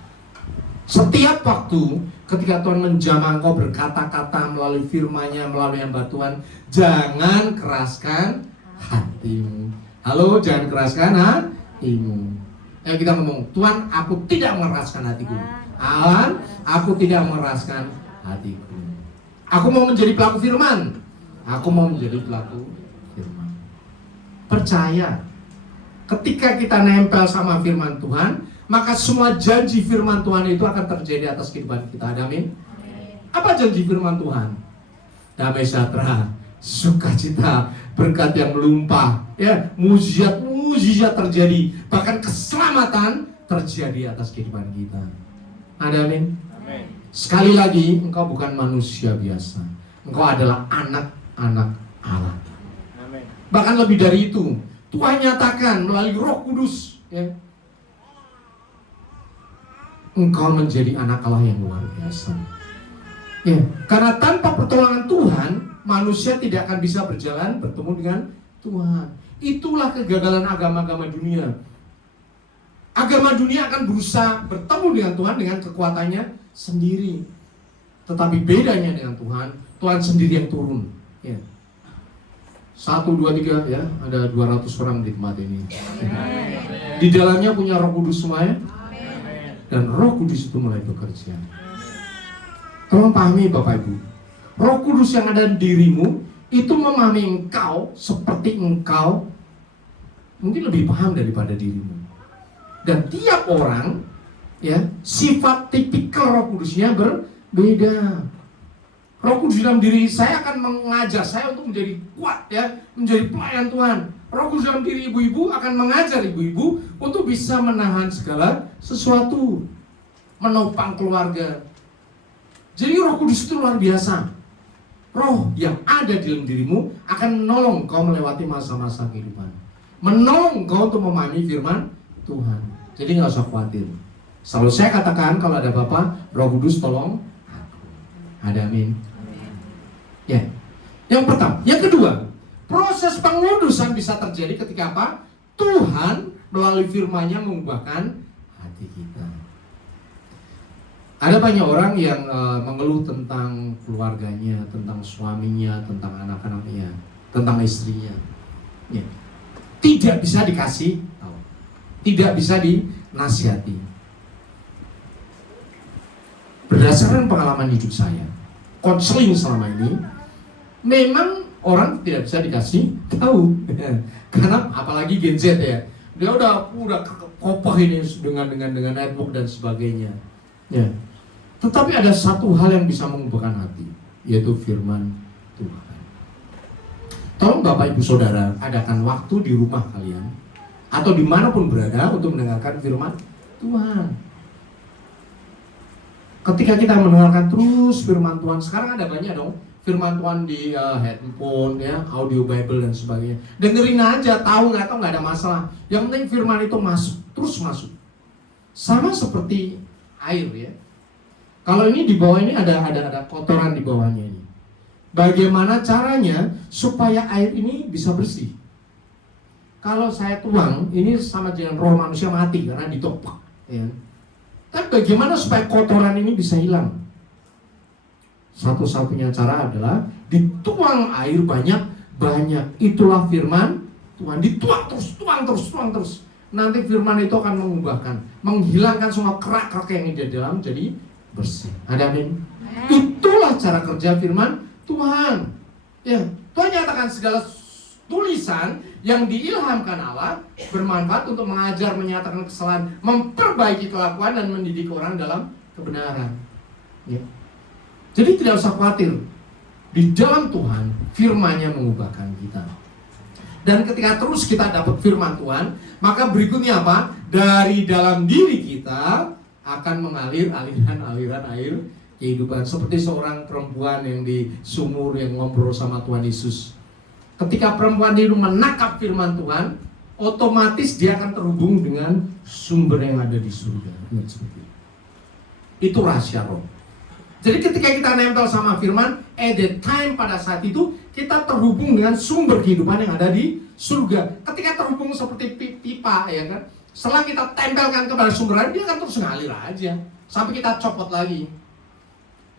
Setiap waktu ketika Tuhan menjamah engkau berkata-kata melalui firman-Nya, melalui hamba Tuhan, jangan keraskan hatimu. Halo, jangan keraskan hatimu. Kita ngomong, Tuhan, aku tidak mengeraskan hatiku. Alan, aku tidak mengeraskan hatiku. Aku mau menjadi pelaku firman. Aku mau menjadi pelaku firman. Percaya, ketika kita nempel sama firman Tuhan, maka semua janji firman Tuhan itu akan terjadi atas kehidupan kita. Amin. Apa janji firman Tuhan? Damai sejahtera, sukacita, berkat yang melimpah, ya, mujizat terjadi, bahkan keselamatan terjadi atas kehidupan kita. Ada amin? Amin. Sekali lagi, engkau bukan manusia biasa. Engkau adalah anak-anak Allah. Amin. Bahkan lebih dari itu, Tuhan nyatakan melalui Roh Kudus, ya, engkau menjadi anak Allah yang luar biasa. Ya, karena tanpa pertolongan Tuhan, manusia tidak akan bisa berjalan bertemu dengan Tuhan. Itulah kegagalan agama-agama dunia. Agama dunia akan berusaha bertemu dengan Tuhan dengan kekuatannya sendiri. Tetapi bedanya dengan Tuhan, Tuhan sendiri yang turun. Ya. 1, 2, 3, ya, ada 200 orang di tempat ini. Di dalamnya punya Roh Kudus semuanya. Dan Roh Kudus itu mulai bekerja. Tolong pahami Bapak Ibu, Roh Kudus yang ada di dirimu itu memahami engkau seperti engkau mungkin lebih paham daripada dirimu. Dan tiap orang, ya, sifat tipikal Roh Kudusnya berbeda. Roh Kudus dalam diri saya akan mengajar saya untuk menjadi kuat, ya, menjadi pelayan Tuhan. Roh Kudus dalam diri ibu-ibu akan mengajar ibu-ibu untuk bisa menahan segala sesuatu, menopang keluarga. Jadi Roh Kudus itu luar biasa. Roh yang ada di dalam dirimu akan menolong kau melewati masa-masa kehidupan, menolong kau untuk memahami firman Tuhan. Jadi nggak usah khawatir. Selalu saya katakan kalau ada Bapak, Roh Kudus tolong aku. Ada amin. Ya. Yang pertama, yang kedua, proses pengudusan bisa terjadi ketika apa? Tuhan melalui firman-Nya mengubahkan hati kita. Ada banyak orang yang mengeluh tentang keluarganya, tentang suaminya, tentang anak-anaknya, tentang istrinya. Ya. Tidak bisa dikasih tahu, tidak bisa dinasihati. Berdasarkan pengalaman hidup saya, konseling selama ini, memang orang tidak bisa dikasih tahu. Karena apalagi Gen Z, ya, dia udah kokoh ini dengan network dan sebagainya. Ya. Tetapi ada satu hal yang bisa mengubahkan hati, yaitu firman Tuhan. Tolong Bapak Ibu Saudara adakan waktu di rumah kalian atau dimanapun berada untuk mendengarkan firman Tuhan. Ketika kita mendengarkan terus firman Tuhan, sekarang ada banyak dong firman Tuhan di handphone, ya, audio Bible dan sebagainya. Dengerin aja, tahu nggak ada masalah. Yang penting firman itu masuk, terus masuk. Sama seperti air, ya. Kalau ini di bawah ini ada kotoran di bawahnya ini. Bagaimana caranya supaya air ini bisa bersih? Kalau saya tuang, ini sama dengan roh manusia mati karena ditopak, ya. Tapi bagaimana supaya kotoran ini bisa hilang? Satu-satunya cara adalah dituang air banyak. Itulah firman Tuhan. Dituang terus. Nanti firman itu akan mengubahkan, menghilangkan semua kerak-kerak yang di dalam jadi bersih. Ada amin? Itulah cara kerja firman Tuhan. Ya, Tuhan nyatakan segala tulisan yang diilhamkan Allah bermanfaat untuk mengajar, menyatakan kesalahan, memperbaiki kelakuan dan mendidik orang dalam kebenaran. Ya. Jadi tidak usah khawatir. Di dalam Tuhan, firman-Nya mengubahkan kita. Dan ketika terus kita dapat firman Tuhan, maka berikutnya apa? Dari dalam diri kita akan mengalir aliran air kehidupan. Seperti seorang perempuan yang di sumur yang ngobrol sama Tuhan Yesus. Ketika perempuan itu menangkap firman Tuhan, otomatis dia akan terhubung dengan sumber yang ada di surga. Itu rahasia roh. Jadi ketika kita nempel sama firman, at the time pada saat itu kita terhubung dengan sumber kehidupan yang ada di surga. Ketika terhubung seperti pipa, ya kan? Setelah kita tempelkan kepada sumber air, dia akan terus ngalir aja sampai kita copot lagi.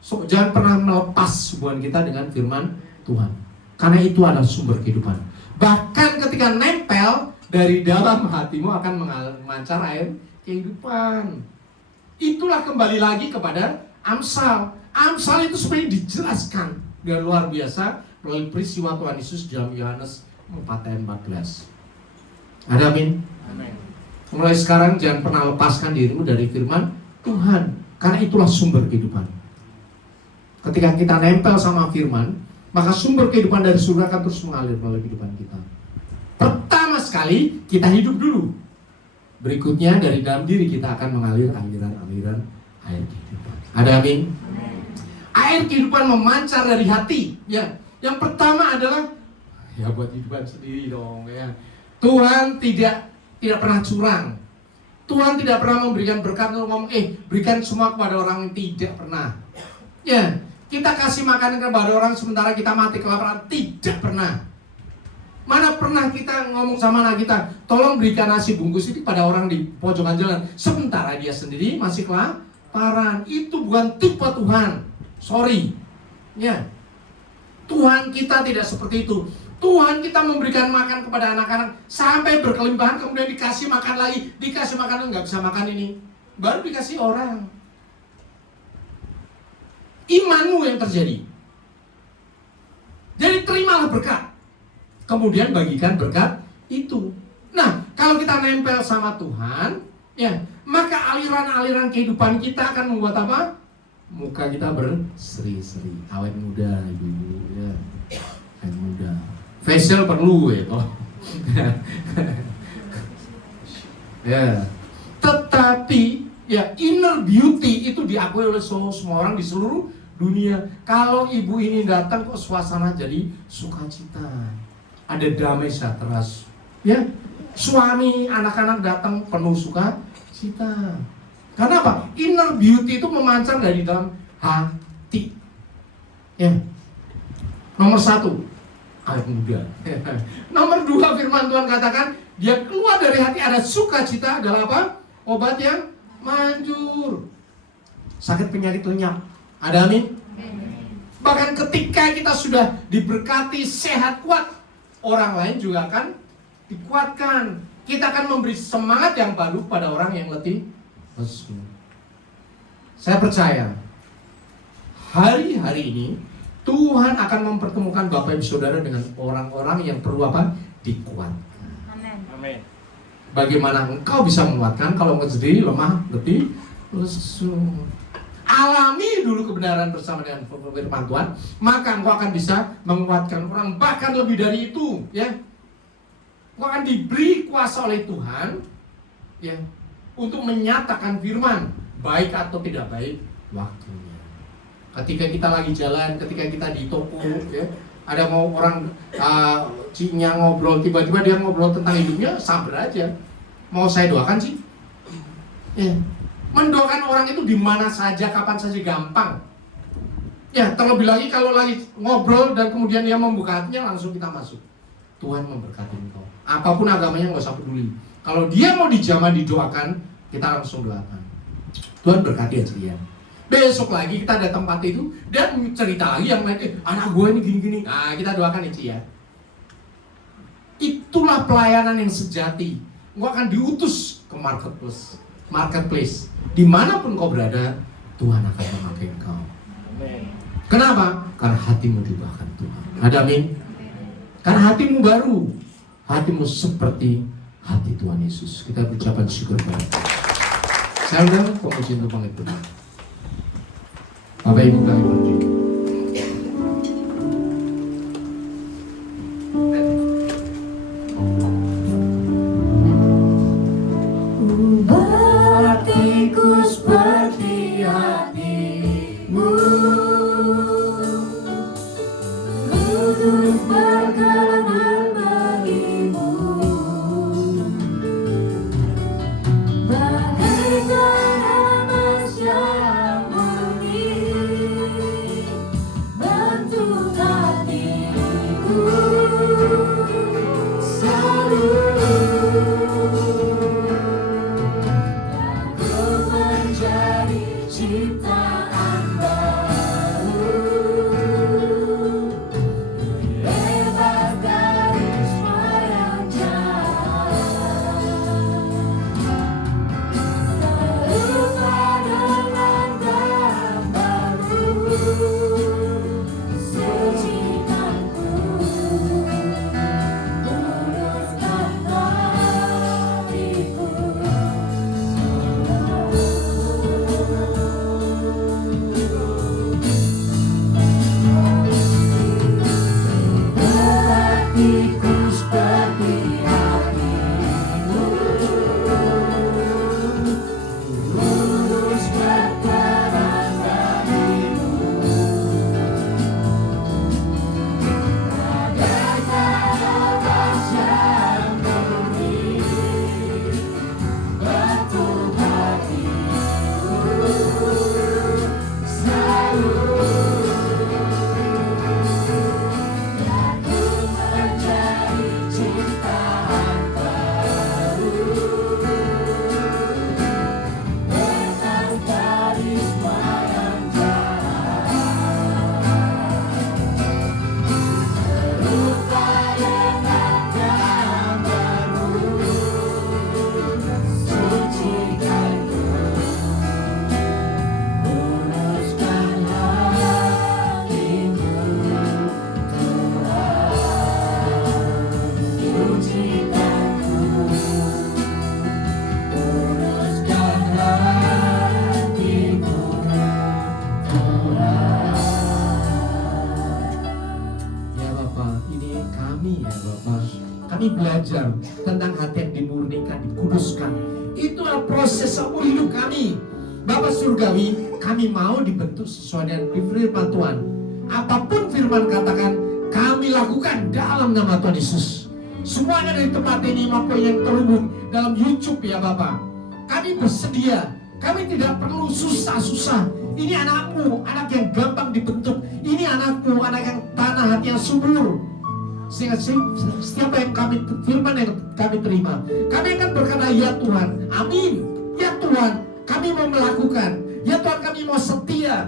So, jangan pernah melepas hubungan kita dengan firman Tuhan, karena itu adalah sumber kehidupan. Bahkan ketika nempel, dari dalam hatimu akan memancar air kehidupan. Itulah kembali lagi kepada Amsal. Amsal itu sebenarnya dijelaskan dengan luar biasa melalui peristiwa Tuhan Yesus dalam Yohanes 4 ayat 14. Ada amin? Amin. Mulai sekarang jangan pernah lepaskan dirimu dari firman Tuhan, karena itulah sumber kehidupan. Ketika kita nempel sama firman, maka sumber kehidupan dari surga akan terus mengalir melalui kehidupan kita. Pertama sekali kita hidup dulu. Berikutnya dari dalam diri kita akan mengalir aliran air kehidupan. Ada amin? Air kehidupan memancar dari hati. Ya, yang pertama adalah ya buat kehidupan sendiri dong. Ya, Tuhan tidak pernah curang. Tuhan tidak pernah memberikan berkat untuk ngomong, berikan semua kepada orang yang tidak pernah. Ya, kita kasih makanan kepada orang sementara kita mati kelaparan, tidak pernah. Mana pernah kita ngomong sama anak kita, tolong berikan nasi bungkus ini pada orang di pojokan jalan, sementara dia sendiri masih kelaparan. Itu bukan tipe Tuhan. Sorry. Ya. Tuhan kita tidak seperti itu. Tuhan kita memberikan makan kepada anak-anak sampai berkelimpahan, kemudian dikasih makan lagi, dikasih makan, nggak bisa makan ini, baru dikasih orang. Imanmu yang terjadi. Jadi terimalah berkat, kemudian bagikan berkat itu. Nah, kalau kita nempel sama Tuhan, ya, maka aliran-aliran kehidupan kita akan membuat apa? Muka kita berseri-seri, awet muda, ibu-ibu, ya, awet muda. Facial perlu ya, toh. Ya. Tetapi ya inner beauty itu diakui oleh semua orang di seluruh dunia. Kalau ibu ini datang kok suasana jadi sukacita, ada damai sejahtera. Ya, suami, anak-anak datang penuh sukacita. Karena apa? Inner beauty itu memancar dari dalam hati. Ya. Nomor 1, awet muda. Nomor 2, firman Tuhan katakan, dia keluar dari hati ada sukacita, adalah apa? Obat yang manjur. Sakit penyakit lenyap. Ada amin? Bahkan ketika kita sudah diberkati sehat kuat, orang lain juga akan dikuatkan. Kita akan memberi semangat yang baru pada orang yang letih. Saya percaya hari-hari ini Tuhan akan mempertemukan Bapak Ibu Saudara dengan orang-orang yang perlu apa? Dikuatkan. Amin. Bagaimana engkau bisa menguatkan kalau engkau sendiri lemah, letih, lesu? Alami dulu kebenaran bersama dengan firman Tuhan, maka engkau akan bisa menguatkan orang, bahkan lebih dari itu, ya. Engkau akan diberi kuasa oleh Tuhan, ya, untuk menyatakan firman, baik atau tidak baik waktunya. Ketika kita lagi jalan, ketika kita di toko, ya, ada mau orang cinya ngobrol, tiba-tiba dia ngobrol tentang hidupnya, sabar aja. Mau saya doakan sih? Ya. Mendoakan orang itu di mana saja, kapan saja gampang. Ya, terlebih lagi kalau lagi ngobrol dan kemudian dia membuka hatinya, langsung kita masuk. Tuhan memberkati engkau. Apapun agamanya nggak usah peduli. Kalau dia mau dijamah didoakan, kita langsung doakan. Tuhan berkati aja dia. Besok lagi kita ada tempat itu dan cerita lagi yang lain, anak gue ini gini-gini. Nah, kita doakan aja ya. Itulah pelayanan yang sejati. Engkau akan diutus ke marketplace. Dimanapun kau berada, Tuhan akan memakai engkau. Kenapa? Karena hatimu diubahkan Tuhan. Ada amin? Karena hatimu baru. Hatimu seperti hati Tuhan Yesus. Kita ucapkan syukur kepada Tuhan. Saya undang pemuji untuk itu. Bapak Ibu kami berdiri. Hatiku seperti hatimu, kudus berkenan bagimu, bagaikan emas yang murni, bentuk hatiku selalu. Ciptaan baru, bebas dari semua yang jahat, serupa dengan gambarmu, sucikanku, kuduskan hatiku. Hatiku seperti hatimu, kudus berkenan bagimu, bagaikan emas yang murni, bentuk hatiku selalu. Kami belajar tentang hati yang dimurnikan, dikuduskan. Itulah proses seumur hidup kami. Bapak Surgawi, kami mau dibentuk sesuai dengan firman Tuhan. Apapun firman katakan, kami lakukan dalam nama Tuhan Yesus. Semuanya dari tempat ini maupun yang terhubung dalam YouTube ya Bapak. Kami bersedia. Kami tidak perlu susah-susah. Ini anakmu, anak yang gampang dibentuk. Ini anakmu, anak yang tanah hati yang subur. Sehingga setiap yang kami firman yang kami terima, kami akan berkata ya Tuhan, amin. Ya Tuhan, kami mau melakukan. Ya Tuhan, kami mau setia.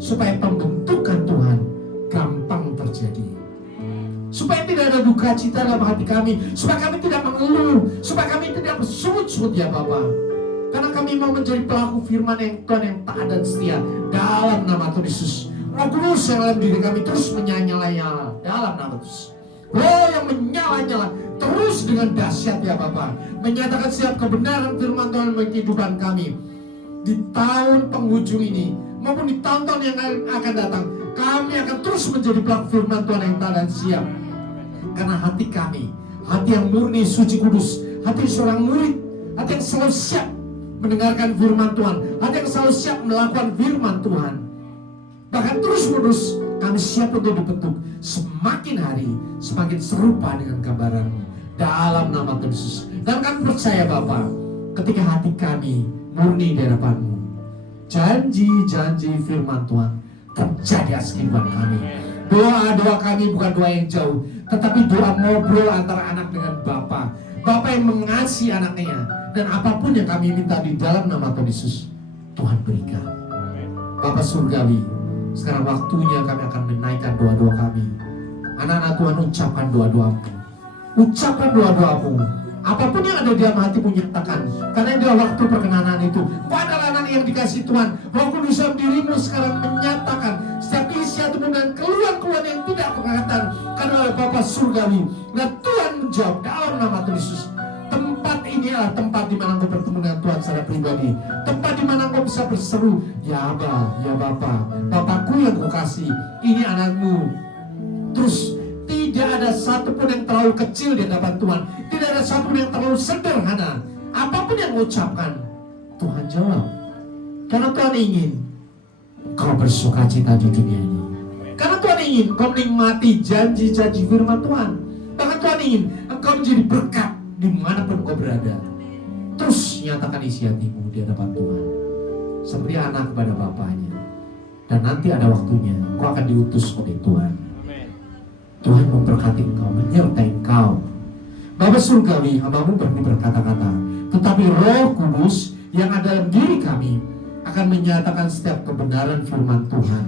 Supaya pembentukan Tuhan gampang terjadi. Supaya tidak ada duka cita dalam hati kami. Supaya kami tidak mengeluh. Supaya kami tidak bersungut-sungut ya Bapak. Karena kami mau menjadi pelaku firman yang Tuhan yang taat dan setia. Dalam nama Tuhan Yesus. Roh Kudus yang dalam diri kami terus menyala-nyala dalam nama Yesus. Roh yang menyala-nyala terus dengan dahsyat ya Bapak, menyatakan setiap kebenaran firman Tuhan bagi kehidupan kami. Di tahun penghujung ini maupun di tahun-tahun yang akan datang, kami akan terus menjadi pelaku firman Tuhan yang taat dan siap. Karena hati kami, hati yang murni, suci, kudus, hati seorang murid, hati yang selalu siap mendengarkan firman Tuhan, hati yang selalu siap melakukan firman Tuhan. Bahkan terus-menerus kami siap untuk dibentuk. Semakin hari semakin serupa dengan gambaran-Mu dalam nama Tuhan Yesus. Dan kami percaya Bapa, ketika hati kami murni di hadapan-Mu, janji-janji firman Tuhan terjadi atas kehidupan kami. Doa-doa kami bukan doa yang jauh, tetapi doa ngobrol antara anak dengan Bapa. Bapa yang mengasihi anaknya. Dan apapun yang kami minta di dalam nama Tuhan Yesus, Tuhan berikan. Bapa Surgawi, sekarang waktunya kami akan menaikkan doa-doa kami. Anak-anak Tuhan, ucapkan doa-doamu. Ucapkan doa-doamu. Apapun yang ada di dalam hatimu nyatakan. Karena adalah waktu perkenanan itu. Engkau adalah anak yang dikasih Tuhan, Roh Kudus dalam dirimu sekarang menyatakan setiap isi hatimu dan keluhan-keluhan yang tidak berkaitan karena oleh Bapa Surgawi. Dan Tuhan menjawab dalam nama Tuhan Yesus. Tempat ini adalah tempat di mana engkau bertemu dengan Tuhan secara pribadi. Tempat di mana engkau bisa berseru, ya Aba, ya Bapa, Bapakku yang kau kasih, ini anakmu. Terus tidak ada satupun yang terlalu kecil di hadapan Tuhan. Tidak ada satupun yang terlalu sederhana. Apapun yang mengucapkan, Tuhan jawab. Karena Tuhan ingin kau bersuka cita di dunia ini. Karena Tuhan ingin kau menikmati janji-janji firman Tuhan. Bahkan Tuhan ingin engkau menjadi berkat dimanapun kau berada. Terus nyatakan isi hatimu di hadapan Tuhan seperti anak kepada bapaknya. Dan nanti ada waktunya kau akan diutus oleh Tuhan. Tuhan memberkati engkau, menyertai engkau. Bapa Surgawi, hamba-Mu berani berkata-kata, tetapi Roh Kudus yang ada dalam diri kami akan menyatakan setiap kebenaran firman Tuhan,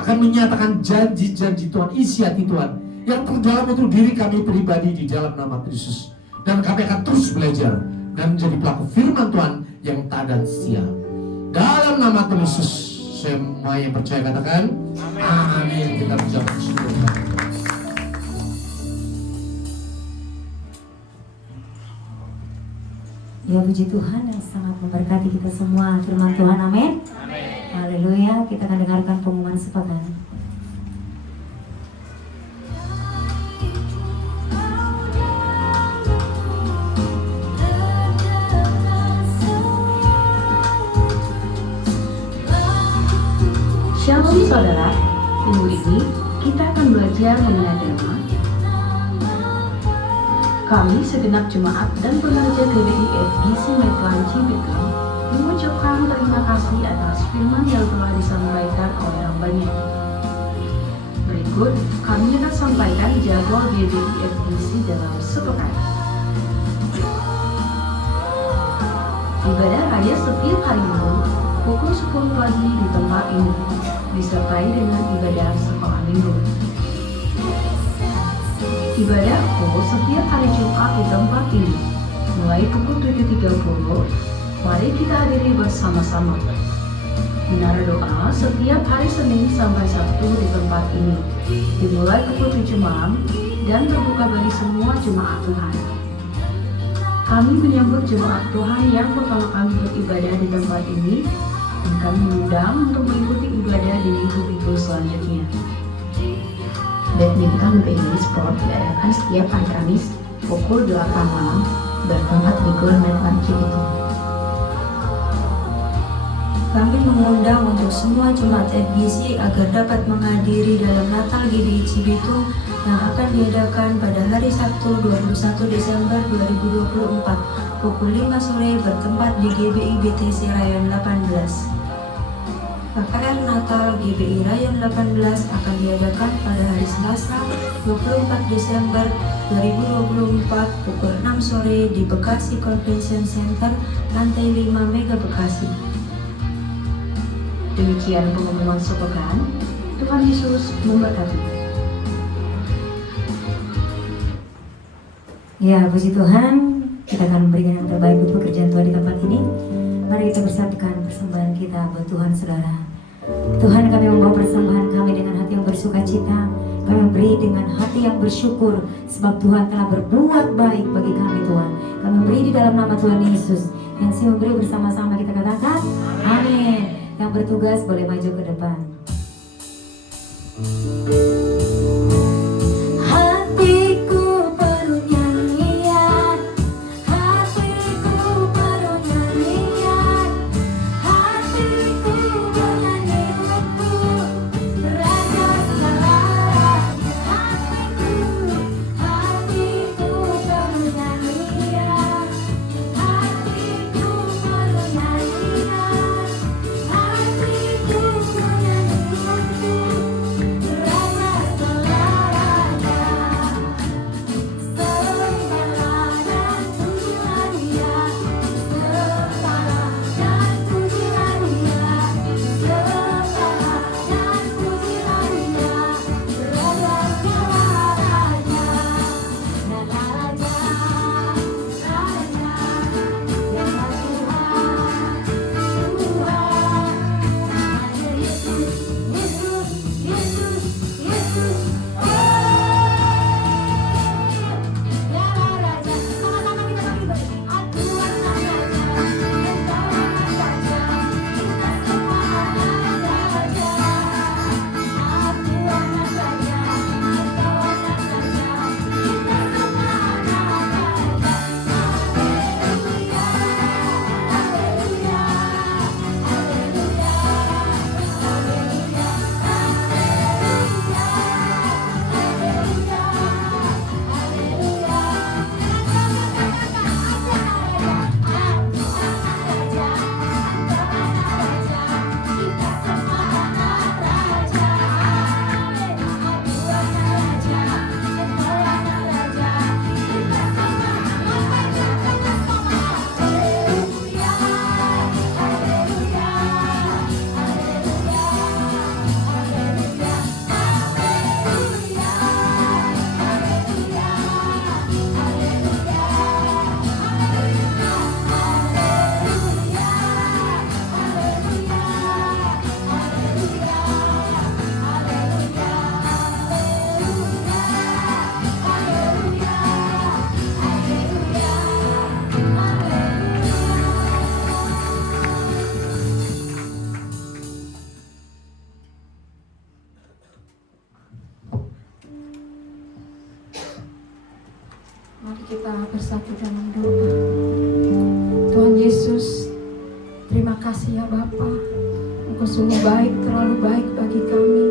akan menyatakan janji-janji Tuhan, isi hati Tuhan yang terdalam untuk diri kami pribadi di dalam nama Yesus. Dan kami akan terus belajar dan menjadi pelaku firman Tuhan yang taat dan setia. Dalam nama Tuhan Yesus, semua yang percaya katakan amin. Kita bisa bersyukur. Ya, puji Tuhan yang sangat memberkati kita semua. Firman Tuhan, amin. Haleluya. Kita akan dengarkan pengumuman sepekan. Shalom saudara, minggu ini kita akan belajar mengenai tema kami segenap jemaat dan pengajar GBI FGC Metlan Cibitung mengucapkan terima kasih atas firman yang telah disampaikan oleh hambanya. Berikut kami akan sampaikan jadwal GBI FGC dalam sepekan. Ibadah raya setiap hari Minggu pukul 10 pagi di tempat ini, disertai dengan ibadah sekolah minggu. Ibadahku setiap hari Jumat di tempat ini, mulai pukul 7.30, mari kita hadiri bersama-sama. Menara doa setiap hari Senin sampai Sabtu di tempat ini, dimulai pukul 7 malam dan terbuka bagi semua jemaat Tuhan. Kami menyambut jemaat Tuhan yang pertama kali beribadah di tempat ini, dan kami mengundang untuk mengikuti ibadah di minggu-minggu selanjutnya. Badminton GBI Sport diadakan setiap hari Kamis pukul 8 malam bertempat di Gor Metlan Cibitung. Kami mengundang untuk semua jemaat FGC agar dapat menghadiri dalam Natal GBI Cibitung yang akan diadakan pada hari Sabtu 21 Desember 2024 pukul 5 sore bertempat di GBI BTC Rayon 18. KKR Natal GBI Rayon 18 akan diadakan pada hari Selasa 24 Desember 2024 pukul 6 sore di Bekasi Convention Center, lantai 5 Mega Bekasi. Demikian pengumuman sepekan. Tuhan Yesus memberkati. Ya, puji Tuhan, kita akan memberikan yang terbaik untuk pekerjaan Tuhan di tempat ini. Mari kita bersatukan persembahan kita buat Tuhan, saudara. Tuhan, kami membawa persembahan kami dengan hati yang bersuka cita. Kami beri dengan hati yang bersyukur sebab Tuhan telah berbuat baik bagi kami, Tuhan. Kami beri di dalam nama Tuhan Yesus. Yang siap beri bersama-sama kita katakan amin. Yang bertugas boleh maju ke depan. Hatiku penuh nyanyian, hatiku penuh nyanyian, hatiku bernyanyi untuk Raja Selamat. Hatiku penuh nyanyian, hatiku penuh nyanyian, hatiku bernyanyi untuk Raja Mari kita bersatu dalam doa. Tuhan Yesus, terima kasih ya Bapa. Engkau sungguh baik, terlalu baik bagi kami.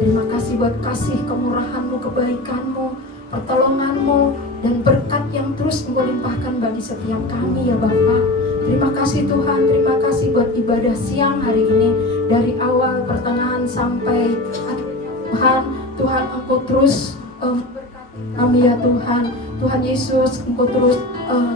Terima kasih buat kasih kemurahan-Mu, kebaikan-Mu, pertolongan-Mu, dan berkat yang terus Engkau limpahkan bagi setiap kami ya Bapa. Terima kasih Tuhan, terima kasih buat ibadah siang hari ini. Dari awal, pertengahan sampai akhir Tuhan. Tuhan Engkau terus memberkati kami ya Tuhan. Tuhan Yesus, Engkau terus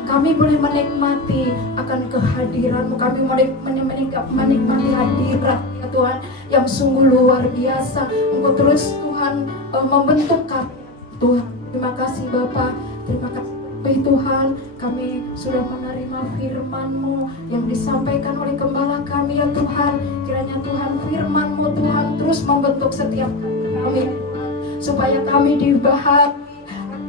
kami boleh menikmati akan kehadiran-Mu. Kami menikmati hadirat ya Tuhan yang sungguh luar biasa. Engkau terus Tuhan membentuk kami Tuhan. Terima kasih Bapa. Terima kasih Tuhan, kami sudah menerima firman-Mu yang disampaikan oleh Gembala kami ya Tuhan. Kiranya Tuhan firman-Mu Tuhan terus membentuk setiap kami supaya kami dibahagi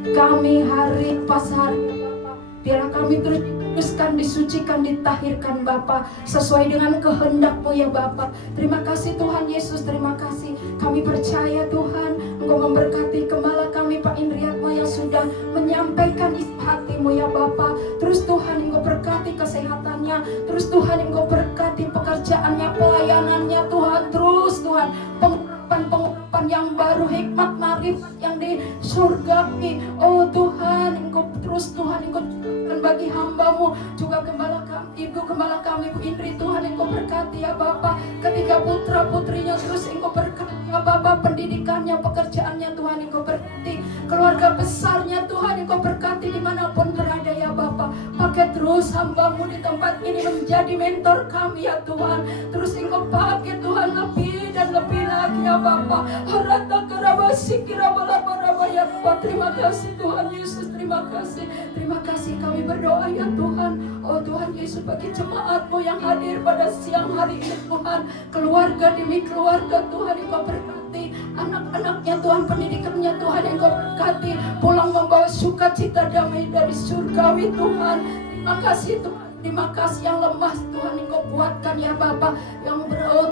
kami hari pas hari ya Bapa. Biarlah kami terus dikuduskan, disucikan, ditahirkan Bapa sesuai dengan kehendak-Mu ya Bapa. Terima kasih Tuhan Yesus, terima kasih. Kami percaya Tuhan Engkau memberkati Gembala kami Pak Indriatma yang sudah menyampaikan isi hati-Mu ya Bapa. Terus Tuhan Engkau berkati kesehatannya, terus Tuhan Engkau berkati pekerjaannya, pelayanannya Tuhan. Terus Tuhan pengurapan yang baru, hikmat marifat yang di surgawi. Oh Tuhan, Engkau terus Tuhan Engkau dan bagi hamba-Mu juga Gembala kami, Ibu Gembala kami Bu Indri, Tuhan Engkau berkati ya Bapa. Ketiga putra putrinya terus Engkau berkati ya Bapa, pendidikannya, pekerjaannya Tuhan Engkau berkati, keluarga besarnya Tuhan Engkau berkati dimanapun berada ya Bapa. Pakai terus hamba-Mu di tempat ini menjadi mentor kami ya Tuhan. Terus Engkau pakai Tuhan lebih dan lebih lagi ya Bapa. Harata kerabasi kirabalaba ya Bapa. Terima kasih Tuhan Yesus, terima kasih. Terima kasih kami berdoa ya Tuhan. Oh Tuhan Yesus, bagi jemaat-Mu yang hadir pada siang hari ini Tuhan, keluarga demi keluarga Tuhan Engkau berkati, anak-anaknya Tuhan, pendidikannya Tuhan Engkau berkati, pulang membawa sukacita damai dari surgawi Tuhan. Terima kasih Tuhan. Terima kasih yang lemah Tuhan Engkau kuatkan ya Bapa. Yang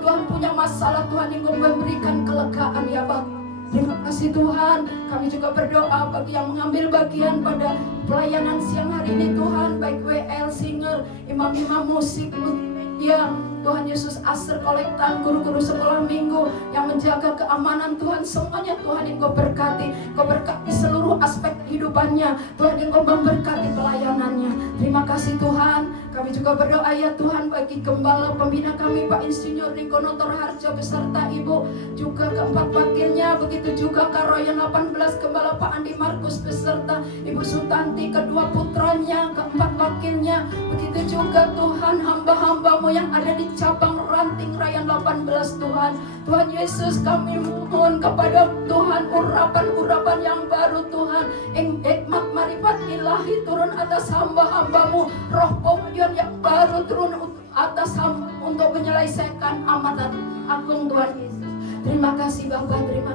Tuhan punya masalah Tuhan Engkau memberikan kelegaan ya Bapa. Terima kasih Tuhan. Kami juga berdoa bagi yang mengambil bagian pada pelayanan siang hari ini Tuhan, baik WL, singer, imam-imam musik, multimedia, Tuhan Yesus, aser kolektan, guru-guru sekolah minggu yang menjaga keamanan Tuhan, semuanya Tuhan Engkau berkati. Engkau berkati seluruh aspek kehidupannya Tuhan, Engkau memberkati pelayanannya. Terima kasih Tuhan. Kami juga berdoa ya Tuhan bagi Gembala pembina kami Pak Insinyur Niko Notor Harjo beserta Ibu, juga keempat wakilnya, begitu juga Karoyan 18 Gembala Pak Andi Markus beserta Ibu Sutanti, kedua putranya, keempat wakilnya, begitu juga Tuhan hamba-hamba-Mu yang ada di cabang Ranting Rayan 18 Tuhan. Tuhan Yesus, kami mohon kepada Tuhan urapan-urapan yang baru Tuhan, hikmat marifat ilahi turun atas hamba-hamba-Mu, roh pewahyuan yang baru turun atas hamba untuk menyelesaikan amanat agung Tuhan Yesus. Terima kasih Bapa, terima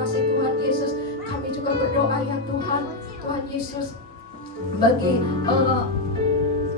kasih Tuhan Yesus. Kami juga berdoa ya Tuhan, Tuhan Yesus, bagi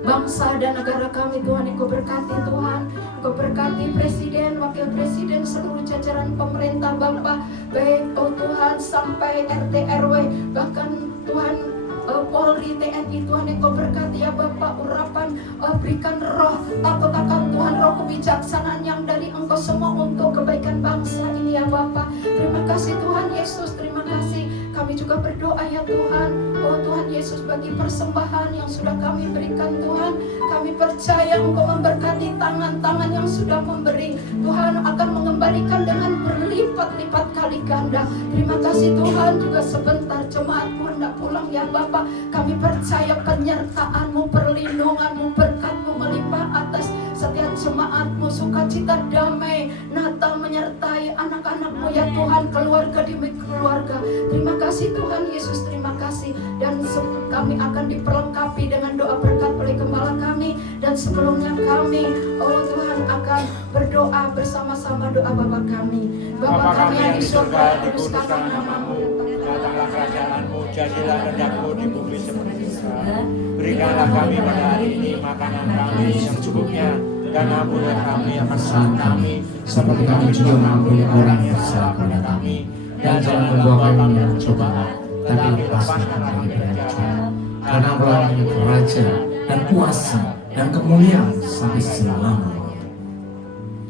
bangsa dan negara kami Tuhan Engkau berkati Tuhan. Engkau berkati presiden, wakil presiden, seluruh jajaran pemerintah Bapa, baik oh Tuhan sampai RT RW, bahkan Tuhan Polri, TNI Tuhan Engkau berkati ya Bapa. Urapan berikan roh takut akan Tuhan, roh kebijaksanaan yang dari Engkau semua untuk kebaikan bangsa ini ya Bapa. Terima kasih Tuhan Yesus, terima kasih. Kami juga berdoa ya Tuhan, oh Tuhan Yesus, bagi persembahan yang sudah kami berikan Tuhan. Kami percaya Engkau memberkati tangan-tangan yang sudah memberi. Tuhan akan mengembalikan dengan berlipat-lipat kali ganda. Terima kasih Tuhan. Juga sebentar jemaat-Mu hendak pulang ya Bapa. Kami percaya penyertaan-Mu, perlindungan-Mu, berkat-Mu melimpah atas setiap jemaat-Mu, sukacita damai Natal menyertai anak-anak-Mu ya Tuhan, keluarga demi keluarga. Terima kasih Tuhan Yesus, terima kasih. Dan kami akan diperlengkapi dengan doa berkat oleh Gembala kami. Dan sebelumnya kami, oh Tuhan, akan berdoa bersama-sama doa Bapa kami. Bapa kami yang di surga, dikuduskanlah nama-Mu, datanglah kerajaan-Mu, jadilah kehendak-Mu di bumi seperti di surga. Berikanlah kami pada hari ini makanan kami yang cukupnya, dan ampunilah kami akan kesalahan kami, seperti kami juga mengampuni orang yang bersalah pada kami. Dan jangan membawa kami dalam cobaan, tapi lepaskan kami dari jahat. karena melalui kerajaan dan kuasa dan kemuliaan sampai selama-lamanya.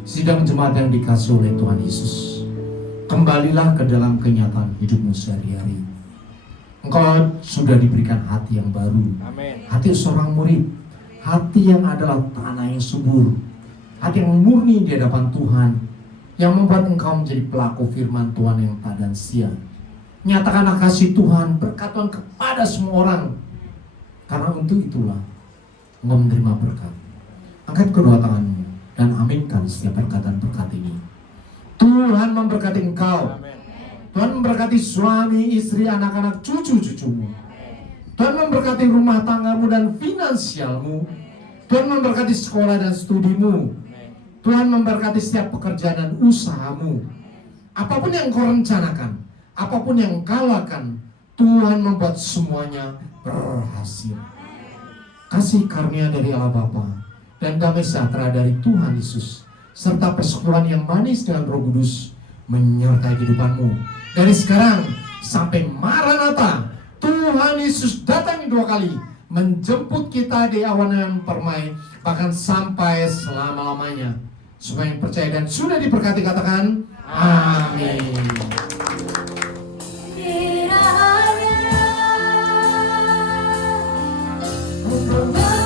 Sidang jemaat yang dikasih oleh Tuhan Yesus, kembalilah ke dalam kenyataan hidupmu sehari-hari. Engkau sudah diberikan hati yang baru, Amin. hati seorang murid, hati yang adalah tanah yang subur, hati yang murni di hadapan Tuhan, yang membuat engkau menjadi pelaku firman Tuhan yang tak dan sia. Nyatakanlah kasih Tuhan, berkat Tuhan kepada semua orang, karena untuk itulah engkau menerima berkat. Angkat kedua tanganmu dan aminkan setiap perkataan-berkat ini. Tuhan memberkati engkau. Amin. Tuhan memberkati suami, istri, anak-anak, cucu-cucumu. Tuhan memberkati rumah tanggamu dan finansialmu. Tuhan memberkati sekolah dan studimu. Tuhan memberkati setiap pekerjaan dan usahamu. Apapun yang kau rencanakan, apapun yang kau lakukan, Tuhan membuat semuanya berhasil. Kasih karunia dari Allah Bapa dan damai sejahtera dari Tuhan Yesus, serta persekutuan yang manis dengan Roh Kudus menyertai kehidupanmu dari sekarang sampai Maranatha. Tuhan Yesus datang 2 kali menjemput kita di awan yang permai, bahkan sampai selama-lamanya. Semua yang percaya dan sudah diberkati katakan amin. Kiranya engkau